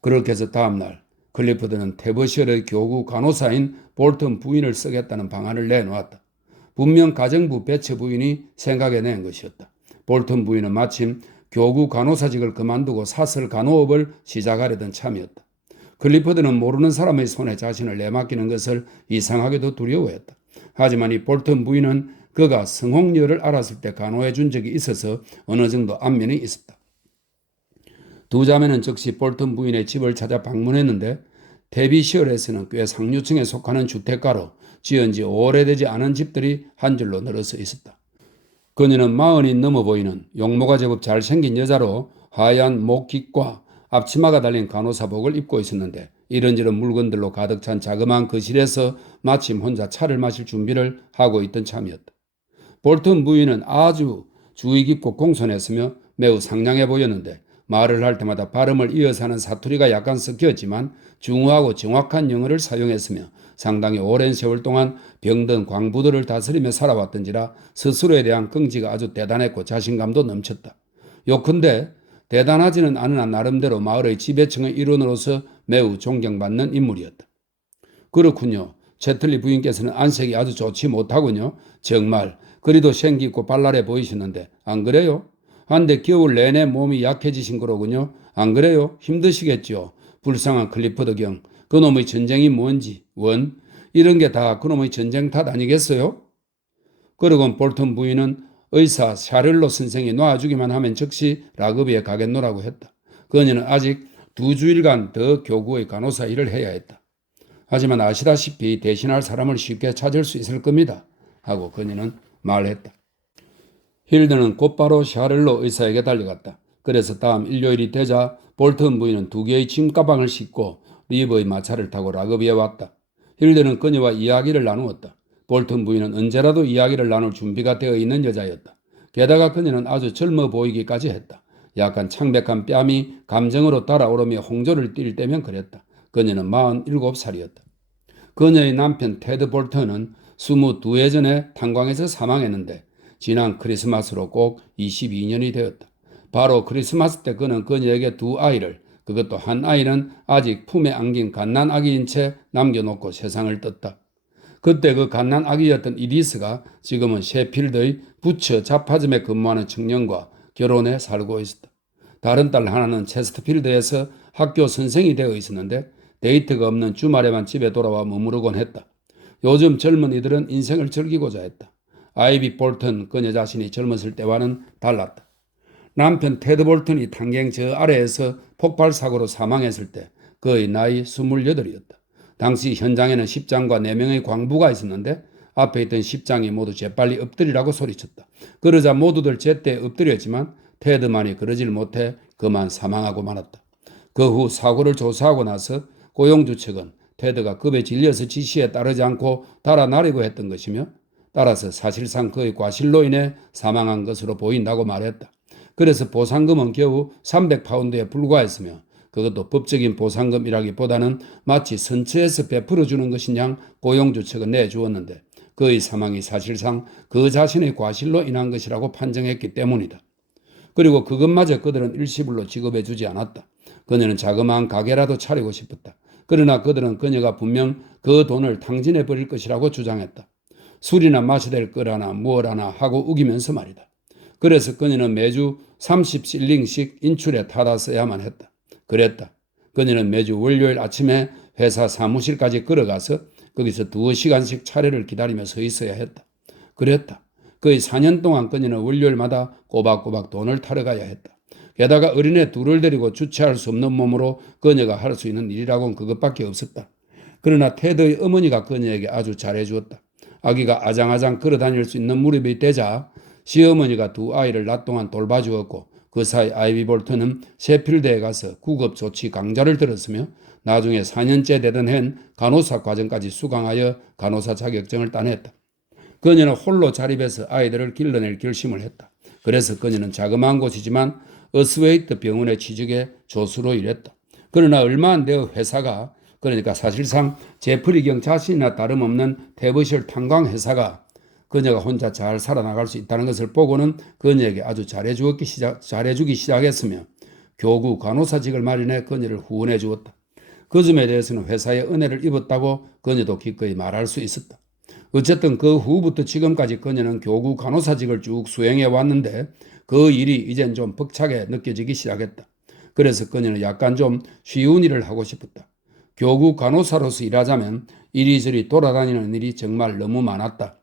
그렇게 해서 다음날 클리프드는 테버시얼의 교구 간호사인 볼턴 부인을 쓰겠다는 방안을 내놓았다. 분명 가정부 배처 부인이 생각해낸 것이었다. 볼턴 부인은 마침 교구 간호사직을 그만두고 사설 간호업을 시작하려던 참이었다. 클리프드는 모르는 사람의 손에 자신을 내맡기는 것을 이상하게도 두려워했다. 하지만 이 볼턴 부인은 그가 성홍열을 알았을 때 간호해 준 적이 있어서 어느 정도 안면이 있었다. 두 자매는 즉시 볼턴 부인의 집을 찾아 방문했는데 데비시얼에서는 꽤 상류층에 속하는 주택가로 지은 지 오래되지 않은 집들이 한 줄로 늘어서 있었다. 그녀는 40이 넘어 보이는 용모가 제법 잘생긴 여자로 하얀 목깃과 앞치마가 달린 간호사복을 입고 있었는데 이런저런 물건들로 가득 찬 자그마한 거실에서 마침 혼자 차를 마실 준비를 하고 있던 참이었다. 볼턴 부인은 아주 주의 깊고 공손했으며 매우 상냥해 보였는데 말을 할 때마다 발음을 이어서 하는 사투리가 약간 섞였지만 중후하고 정확한 영어를 사용했으며 상당히 오랜 세월 동안 병든 광부들을 다스리며 살아왔던지라 스스로에 대한 긍지가 아주 대단했고 자신감도 넘쳤다. 요컨대 대단하지는 않으나 나름대로 마을의 지배층의 일원으로서 매우 존경받는 인물이었다. 그렇군요. 채틀리 부인께서는 안색이 아주 좋지 못하군요. 정말 그리도 생기 있고 발랄해 보이시는데 안 그래요? 한데 겨울 내내 몸이 약해지신 거로군요. 안 그래요? 힘드시겠죠. 불쌍한 클리퍼드 경. 그놈의 전쟁이 뭔지 이런 게 다 그놈의 전쟁 탓 아니겠어요? 그러곤 볼턴 부인은 의사 샤를로 선생이 놔주기만 하면 즉시 라그비에 가겠노라고 했다. 그녀는 아직 2주일간 더 교구의 간호사 일을 해야 했다. 하지만 아시다시피 대신할 사람을 쉽게 찾을 수 있을 겁니다. 하고 그녀는 말했다. 힐드는 곧바로 샤를로 의사에게 달려갔다. 그래서 다음 일요일이 되자 볼턴 부인은 2개의 짐가방을 싣고 리버의 마차를 타고 라그비에 왔다. 힐드는 그녀와 이야기를 나누었다. 볼턴 부인은 언제라도 이야기를 나눌 준비가 되어 있는 여자였다. 게다가 그녀는 아주 젊어 보이기까지 했다. 약간 창백한 뺨이 감정으로 달아오르며 홍조를 띨 때면 그랬다. 그녀는 47살이었다. 그녀의 남편 테드 볼턴은 22해 전에 탄광에서 사망했는데 지난 크리스마스로 꼭 22년이 되었다. 바로 크리스마스 때 그는 그녀에게 두 아이를, 그것도 한 아이는 아직 품에 안긴 갓난아기인 채 남겨놓고 세상을 떴다. 그때 그 갓난아기였던 이디스가 지금은 셰필드의 부처 잡화점에 근무하는 청년과 결혼해 살고 있었다. 다른 딸 하나는 체스터필드에서 학교 선생이 되어 있었는데 데이트가 없는 주말에만 집에 돌아와 머무르곤 했다. 요즘 젊은이들은 인생을 즐기고자 했다. 아이비 볼턴 그녀 자신이 젊었을 때와는 달랐다. 남편 테드 볼턴이 탄갱 저 아래에서 폭발 사고로 사망했을 때 그의 나이 28이었다. 당시 현장에는 10장과 4명의 광부가 있었는데 앞에 있던 10장이 모두 재빨리 엎드리라고 소리쳤다. 그러자 모두들 제때 엎드렸지만 테드만이 그러질 못해 그만 사망하고 말았다. 그 후 사고를 조사하고 나서 고용주 측은 테드가 급에 질려서 지시에 따르지 않고 달아나려고 했던 것이며 따라서 사실상 그의 과실로 인해 사망한 것으로 보인다고 말했다. 그래서 보상금은 겨우 300파운드에 불과했으며 그것도 법적인 보상금이라기보다는 마치 선처에서 베풀어주는 것인 양 고용주 측은 내주었는데 그의 사망이 사실상 그 자신의 과실로 인한 것이라고 판정했기 때문이다. 그리고 그것마저 그들은 일시불로 지급해주지 않았다. 그녀는 자그마한 가게라도 차리고 싶었다. 그러나 그들은 그녀가 분명 그 돈을 탕진해 버릴 것이라고 주장했다. 술이나 마셔될 거라나 무엇하나 하고 우기면서 말이다. 그래서 그녀는 매주 30실링씩 인출에 타다 써야만 했다. 그랬다. 그녀는 매주 월요일 아침에 회사 사무실까지 걸어가서 거기서 2시간씩 차례를 기다리며 서 있어야 했다. 그랬다. 거의 4년 동안 그녀는 월요일마다 꼬박꼬박 돈을 타러 가야 했다. 게다가 어린애 둘을 데리고 주체할 수 없는 몸으로 그녀가 할 수 있는 일이라고는 그것밖에 없었다. 그러나 테드의 어머니가 그녀에게 아주 잘해주었다. 아기가 아장아장 걸어다닐 수 있는 무렵이 되자 시어머니가 두 아이를 낮 동안 돌봐주었고 그 사이 아이비 볼턴은 셰필드에 가서 구급조치 강좌를 들었으며 나중에 4년째 되던 hen 간호사 과정까지 수강하여 간호사 자격증을 따냈다. 그녀는 홀로 자립해서 아이들을 길러낼 결심을 했다. 그래서 그녀는 자그마한 곳이지만 어스웨이트 병원에 취직해 조수로 일했다. 그러나 얼마 안 되어 회사가, 그러니까 사실상 제프리경 자신이나 다름없는 대버실 탄광회사가 그녀가 혼자 잘 살아나갈 수 있다는 것을 보고는 그녀에게 아주 잘해주기 시작했으며 교구 간호사직을 마련해 그녀를 후원해 주었다. 그 점에 대해서는 회사의 은혜를 입었다고 그녀도 기꺼이 말할 수 있었다. 어쨌든 그 후부터 지금까지 그녀는 교구 간호사직을 쭉 수행해 왔는데 그 일이 이젠 좀 벅차게 느껴지기 시작했다. 그래서 그녀는 약간 좀 쉬운 일을 하고 싶었다. 교구 간호사로서 일하자면 이리저리 돌아다니는 일이 정말 너무 많았다.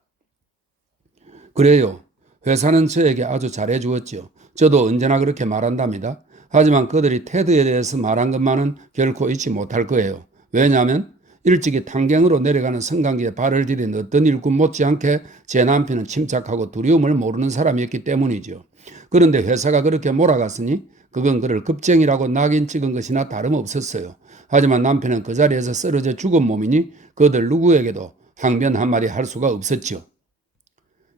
그래요. 회사는 저에게 아주 잘해주었지요. 저도 언제나 그렇게 말한답니다. 하지만 그들이 테드에 대해서 말한 것만은 결코 잊지 못할 거예요. 왜냐하면 일찍이 탄경으로 내려가는 성강기에 발을 디딘 어떤 일꾼 못지않게 제 남편은 침착하고 두려움을 모르는 사람이었기 때문이죠. 그런데 회사가 그렇게 몰아갔으니 그건 그를 급쟁이라고 낙인 찍은 것이나 다름없었어요. 하지만 남편은 그 자리에서 쓰러져 죽은 몸이니 그들 누구에게도 항변 한마디 할 수가 없었죠.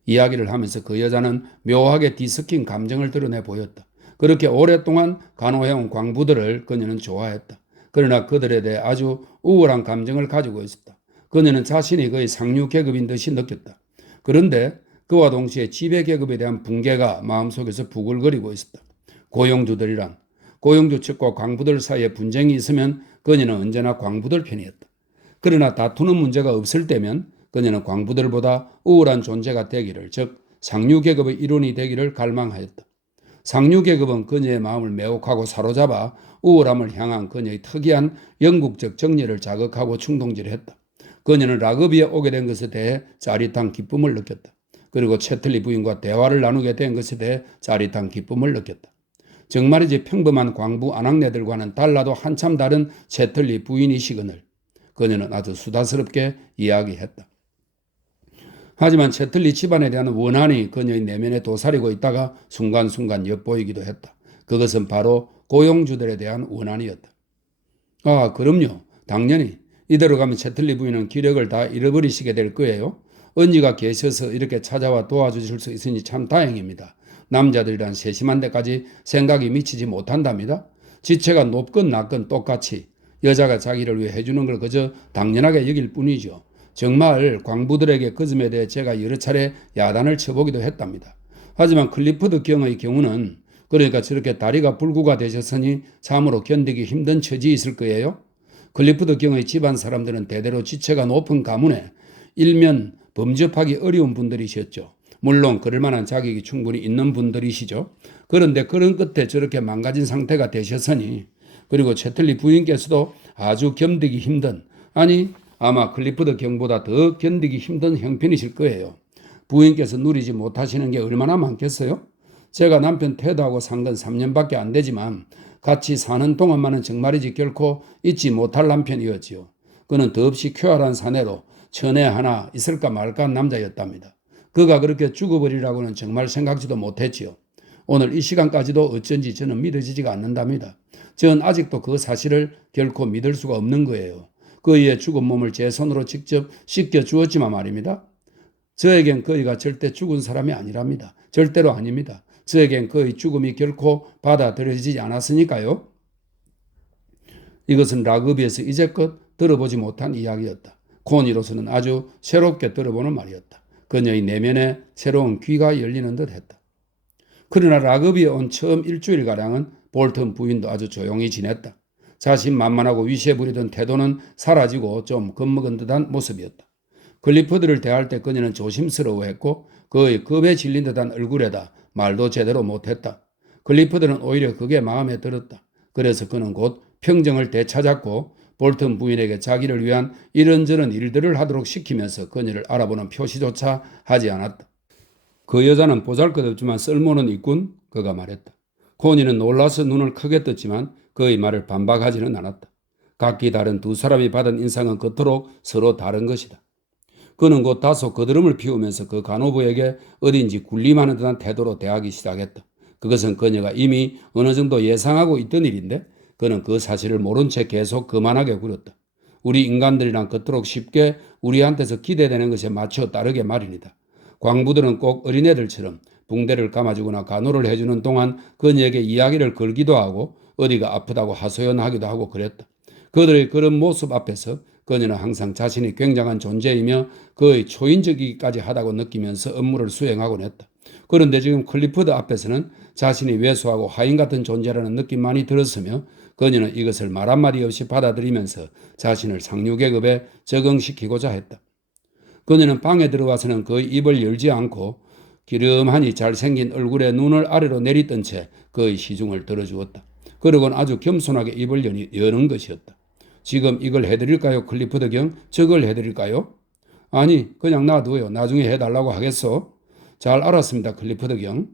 이야기를 하면서 그 여자는 묘하게 뒤섞인 감정을 드러내 보였다. 그렇게 오랫동안 간호해온 광부들을 그녀는 좋아했다. 그러나 그들에 대해 아주 우월한 감정을 가지고 있었다. 그녀는 자신이 거의 상류 계급인 듯이 느꼈다. 그런데 그와 동시에 지배 계급에 대한 붕괴가 마음속에서 부글거리고 있었다. 고용주들이란, 고용주 측과 광부들 사이에 분쟁이 있으면 그녀는 언제나 광부들 편이었다. 그러나 다투는 문제가 없을 때면 그녀는 광부들보다 우월한 존재가 되기를, 즉 상류 계급의 일원이 되기를 갈망하였다. 상류 계급은 그녀의 마음을 매혹하고 사로잡아 우월함을 향한 그녀의 특이한 영국적 정열을 자극하고 충동질했다. 그녀는 라그비에 오게 된 것에 대해 짜릿한 기쁨을 느꼈다. 그리고 채틀리 부인과 대화를 나누게 된 것에 대해 짜릿한 기쁨을 느꼈다. 정말이지 평범한 광부 아낙네들과는 달라도 한참 다른 채틀리 부인이시거늘 그녀는 아주 수다스럽게 이야기했다. 하지만 채틀리 집안에 대한 원한이 그녀의 내면에 도사리고 있다가 순간순간 엿보이기도 했다. 그것은 바로 고용주들에 대한 원한이었다. 아, 그럼요. 당연히. 이대로 가면 채틀리 부인은 기력을 다 잃어버리시게 될 거예요. 언니가 계셔서 이렇게 찾아와 도와주실 수 있으니 참 다행입니다. 남자들이란 세심한 데까지 생각이 미치지 못한답니다. 지체가 높건 낮건 똑같이 여자가 자기를 위해 해주는 걸 그저 당연하게 여길 뿐이죠. 정말 광부들에게 그 점에 대해 제가 여러 차례 야단을 쳐보기도 했답니다. 하지만 클리포드 경의 경우는 그러니까 저렇게 다리가 불구가 되셨으니 참으로 견디기 힘든 처지에 있을 거예요. 클리포드 경의 집안 사람들은 대대로 지체가 높은 가문에 일면 범접하기 어려운 분들이셨죠. 물론 그럴 만한 자격이 충분히 있는 분들이시죠. 그런데 그런 끝에 저렇게 망가진 상태가 되셨으니 그리고 채틀리 부인께서도 아주 견디기 힘든 아니 아마 클리포드 경보다 더 견디기 힘든 형편이실 거예요. 부인께서 누리지 못하시는 게 얼마나 많겠어요? 제가 남편 태도하고 산 건 3년밖에 안 되지만 같이 사는 동안만은 정말이지 결코 잊지 못할 남편이었지요. 그는 더없이 쾌활한 사내로 천에 하나 있을까 말까 한 남자였답니다. 그가 그렇게 죽어버리라고는 정말 생각지도 못했지요. 오늘 이 시간까지도 어쩐지 저는 믿어지지가 않는답니다. 전 아직도 그 사실을 결코 믿을 수가 없는 거예요. 그의 죽은 몸을 제 손으로 직접 씻겨 주었지만 말입니다. 저에겐 그이가 절대 죽은 사람이 아니랍니다. 절대로 아닙니다. 저에겐 그의 죽음이 결코 받아들여지지 않았으니까요. 이것은 라그비에서 이제껏 들어보지 못한 이야기였다. 코니로서는 아주 새롭게 들어보는 말이었다. 그녀의 내면에 새로운 귀가 열리는 듯 했다. 그러나 라그비에 온 처음 일주일가량은 볼턴 부인도 아주 조용히 지냈다. 자신만만하고 위시해 부리던 태도는 사라지고 좀 겁먹은 듯한 모습이었다. 클리포드를 대할 때 그녀는 조심스러워했고 그의 겁에 질린 듯한 얼굴에다 말도 제대로 못했다. 클리포드는 오히려 그게 마음에 들었다. 그래서 그는 곧 평정을 되찾았고 볼턴 부인에게 자기를 위한 이런저런 일들을 하도록 시키면서 그녀를 알아보는 표시조차 하지 않았다. 그 여자는 보잘것없지만 쓸모는 있군, 그가 말했다. 코니는 놀라서 눈을 크게 떴지만 그의 말을 반박하지는 않았다. 각기 다른 두 사람이 받은 인상은 그토록 서로 다른 것이다. 그는 곧 다소 거드름을 피우면서 그 간호부에게 어딘지 군림하는 듯한 태도로 대하기 시작했다. 그것은 그녀가 이미 어느 정도 예상하고 있던 일인데 그는 그 사실을 모른 채 계속 거만하게 굴었다. 우리 인간들이란 그토록 쉽게 우리한테서 기대되는 것에 맞춰 따르게 마련이다. 광부들은 꼭 어린애들처럼 붕대를 감아주거나 간호를 해주는 동안 그녀에게 이야기를 걸기도 하고 어디가 아프다고 하소연하기도 하고 그랬다. 그들의 그런 모습 앞에서 그녀는 항상 자신이 굉장한 존재이며 그의 초인적이기까지 하다고 느끼면서 업무를 수행하곤 했다. 그런데 지금 클리포드 앞에서는 자신이 왜소하고 하인 같은 존재라는 느낌만이 들었으며 그녀는 이것을 말 한마디 없이 받아들이면서 자신을 상류계급에 적응시키고자 했다. 그녀는 방에 들어와서는 그의 입을 열지 않고 기름하니 잘생긴 얼굴에 눈을 아래로 내리뜬 채 그의 시중을 들어주었다. 그러고는 아주 겸손하게 입을 여는 것이었다. 지금 이걸 해드릴까요, 클리포드 경? 저걸 해드릴까요? 아니, 그냥 놔두어요. 나중에 해달라고 하겠소? 잘 알았습니다, 클리포드 경.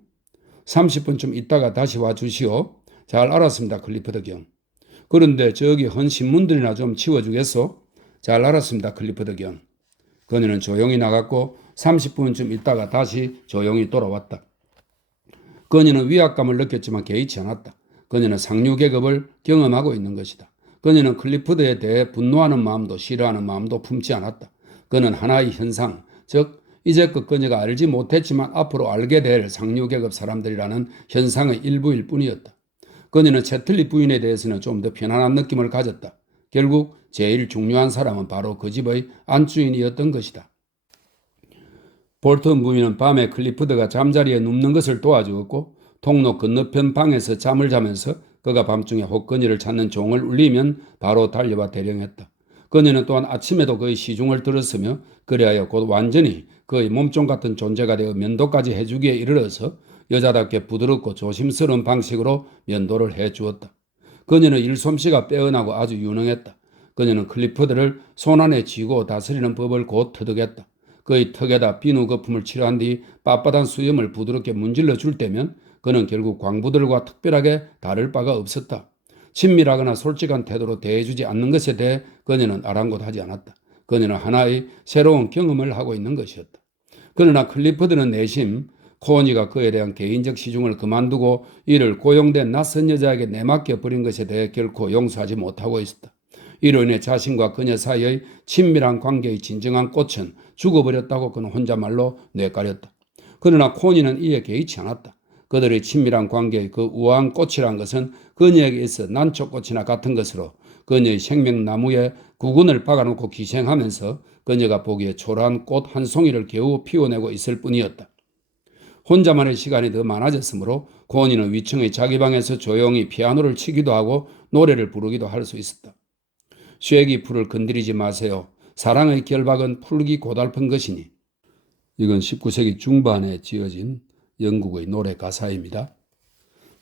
30분쯤 있다가 다시 와주시오. 잘 알았습니다, 클리포드 경. 그런데 저기 헌 신문들이나 좀 치워주겠소? 잘 알았습니다, 클리포드 경. 그녀는 조용히 나갔고 30분쯤 있다가 다시 조용히 돌아왔다. 그녀는 위압감을 느꼈지만 개의치 않았다. 그녀는 상류계급을 경험하고 있는 것이다. 그녀는 클리포드에 대해 분노하는 마음도 싫어하는 마음도 품지 않았다. 그는 하나의 현상, 즉 이제껏 그녀가 알지 못했지만 앞으로 알게 될 상류계급 사람들이라는 현상의 일부일 뿐이었다. 그녀는 채틀리 부인에 대해서는 좀 더 편안한 느낌을 가졌다. 결국 제일 중요한 사람은 바로 그 집의 안주인이었던 것이다. 볼턴 부인은 밤에 클리포드가 잠자리에 눕는 것을 도와주었고 통로 건너편 방에서 잠을 자면서 그가 밤중에 혹 그녀를 찾는 종을 울리면 바로 달려와 대령했다. 그녀는 또한 아침에도 그의 시중을 들었으며 그리하여 곧 완전히 그의 몸종 같은 존재가 되어 면도까지 해주기에 이르러서 여자답게 부드럽고 조심스러운 방식으로 면도를 해주었다. 그녀는 일솜씨가 빼어나고 아주 유능했다. 그녀는 클리포드를 손안에 쥐고 다스리는 법을 곧 터득했다. 그의 턱에다 비누 거품을 칠한 뒤 빳빳한 수염을 부드럽게 문질러 줄 때면 그는 결국 광부들과 특별하게 다를 바가 없었다. 친밀하거나 솔직한 태도로 대해주지 않는 것에 대해 그녀는 아랑곳하지 않았다. 그녀는 하나의 새로운 경험을 하고 있는 것이었다. 그러나 클리포드는 내심 코니가 그에 대한 개인적 시중을 그만두고 이를 고용된 낯선 여자에게 내맡겨 버린 것에 대해 결코 용서하지 못하고 있었다. 이로 인해 자신과 그녀 사이의 친밀한 관계의 진정한 꽃은 죽어버렸다고 그는 혼자말로 뇌까렸다. 그러나 코니는 이에 개의치 않았다. 그들의 친밀한 관계의 그 우아한 꽃이란 것은 그녀에게 있어 난초꽃이나 같은 것으로 그녀의 생명나무에 구근을 박아놓고 기생하면서 그녀가 보기에 초라한 꽃 한 송이를 겨우 피워내고 있을 뿐이었다. 혼자만의 시간이 더 많아졌으므로 고은이는 위층의 자기 방에서 조용히 피아노를 치기도 하고 노래를 부르기도 할 수 있었다. 쇠기 풀을 건드리지 마세요. 사랑의 결박은 풀기 고달픈 것이니. 이건 19세기 중반에 지어진 영국의 노래 가사입니다.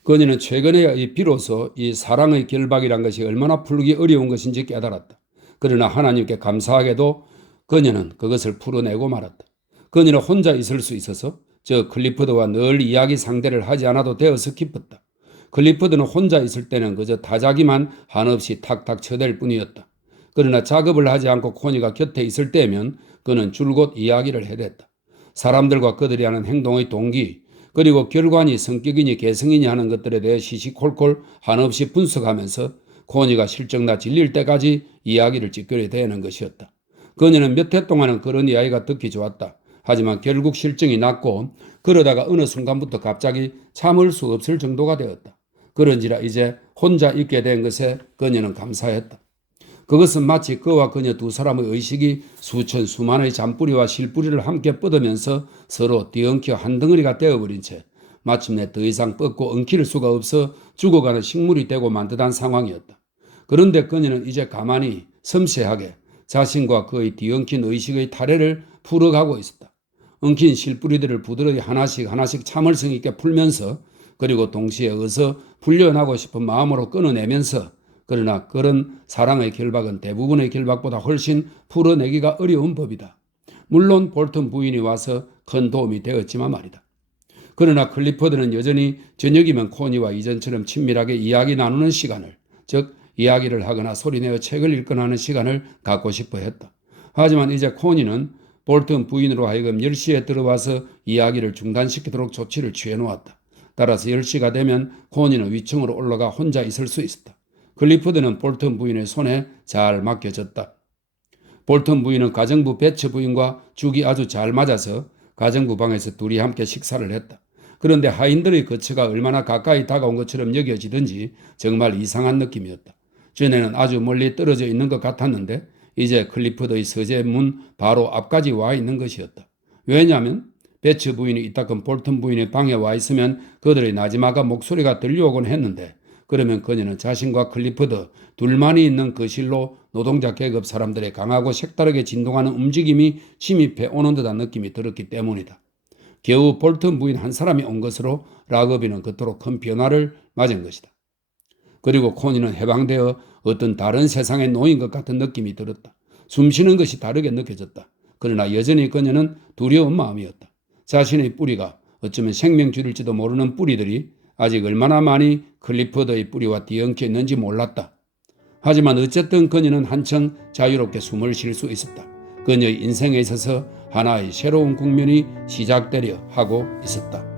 그녀는 최근에 비로소 이 사랑의 결박이란 것이 얼마나 풀기 어려운 것인지 깨달았다. 그러나 하나님께 감사하게도 그녀는 그것을 풀어내고 말았다. 그녀는 혼자 있을 수 있어서 저 클리포드와 늘 이야기 상대를 하지 않아도 되어서 기뻤다. 클리포드는 혼자 있을 때는 그저 타자기만 한없이 탁탁 쳐댈 뿐이었다. 그러나 작업을 하지 않고 코니가 곁에 있을 때면 그는 줄곧 이야기를 해댔다. 사람들과 그들이 하는 행동의 동기, 그리고 결과니 성격이니 개성이니 하는 것들에 대해 시시콜콜 한없이 분석하면서 코니가 실적나 질릴 때까지 이야기를 찌끄려 대는 것이었다. 그녀는 몇 해 동안은 그런 이야기가 듣기 좋았다. 하지만 결국 실증이 났고 그러다가 어느 순간부터 갑자기 참을 수 없을 정도가 되었다. 그런지라 이제 혼자 있게 된 것에 그녀는 감사했다. 그것은 마치 그와 그녀 두 사람의 의식이 수천 수만의 잔뿌리와 실뿌리를 함께 뻗으면서 서로 뒤엉켜 한 덩어리가 되어버린 채 마침내 더 이상 뻗고 엉킬 수가 없어 죽어가는 식물이 되고 만 듯한 상황이었다. 그런데 그녀는 이제 가만히 섬세하게 자신과 그의 뒤엉킨 의식의 타래를 풀어가고 있었다. 엉킨 실뿌리들을 부드러이 하나씩 참을성 있게 풀면서 그리고 동시에 어서 풀려나고 싶은 마음으로 끊어내면서 그러나 그런 사랑의 결박은 대부분의 결박보다 훨씬 풀어내기가 어려운 법이다. 물론 볼턴 부인이 와서 큰 도움이 되었지만 말이다. 그러나 클리포드는 여전히 저녁이면 코니와 이전처럼 친밀하게 이야기 나누는 시간을, 즉 이야기를 하거나 소리내어 책을 읽거나 하는 시간을 갖고 싶어 했다. 하지만 이제 코니는 볼턴 부인으로 하여금 10시에 들어와서 이야기를 중단시키도록 조치를 취해놓았다. 따라서 10시가 되면 코니는 위층으로 올라가 혼자 있을 수 있었다. 클리포드는 볼턴 부인의 손에 잘 맡겨졌다. 볼턴 부인은 가정부 배츠 부인과 죽이 아주 잘 맞아서 가정부 방에서 둘이 함께 식사를 했다. 그런데 하인들의 거처가 얼마나 가까이 다가온 것처럼 여겨지든지 정말 이상한 느낌이었다. 전에는 아주 멀리 떨어져 있는 것 같았는데 이제 클리포드의 서재 문 바로 앞까지 와 있는 것이었다. 왜냐하면 배츠 부인이 이따금 볼턴 부인의 방에 와 있으면 그들의 나지막한 목소리가 들려오곤 했는데 그러면 그녀는 자신과 클리포드 둘만이 있는 거실로 노동자 계급 사람들의 강하고 색다르게 진동하는 움직임이 침입해 오는 듯한 느낌이 들었기 때문이다. 겨우 볼턴 부인 한 사람이 온 것으로 라거비는 그토록 큰 변화를 맞은 것이다. 그리고 코니는 해방되어 어떤 다른 세상에 놓인 것 같은 느낌이 들었다. 숨쉬는 것이 다르게 느껴졌다. 그러나 여전히 그녀는 두려운 마음이었다. 자신의 뿌리가 어쩌면 생명줄일지도 모르는 뿌리들이 아직 얼마나 많이 클리포드의 뿌리와 뒤엉켜 있는지 몰랐다. 하지만 어쨌든 그녀는 한층 자유롭게 숨을 쉴 수 있었다. 그녀의 인생에 있어서 하나의 새로운 국면이 시작되려 하고 있었다.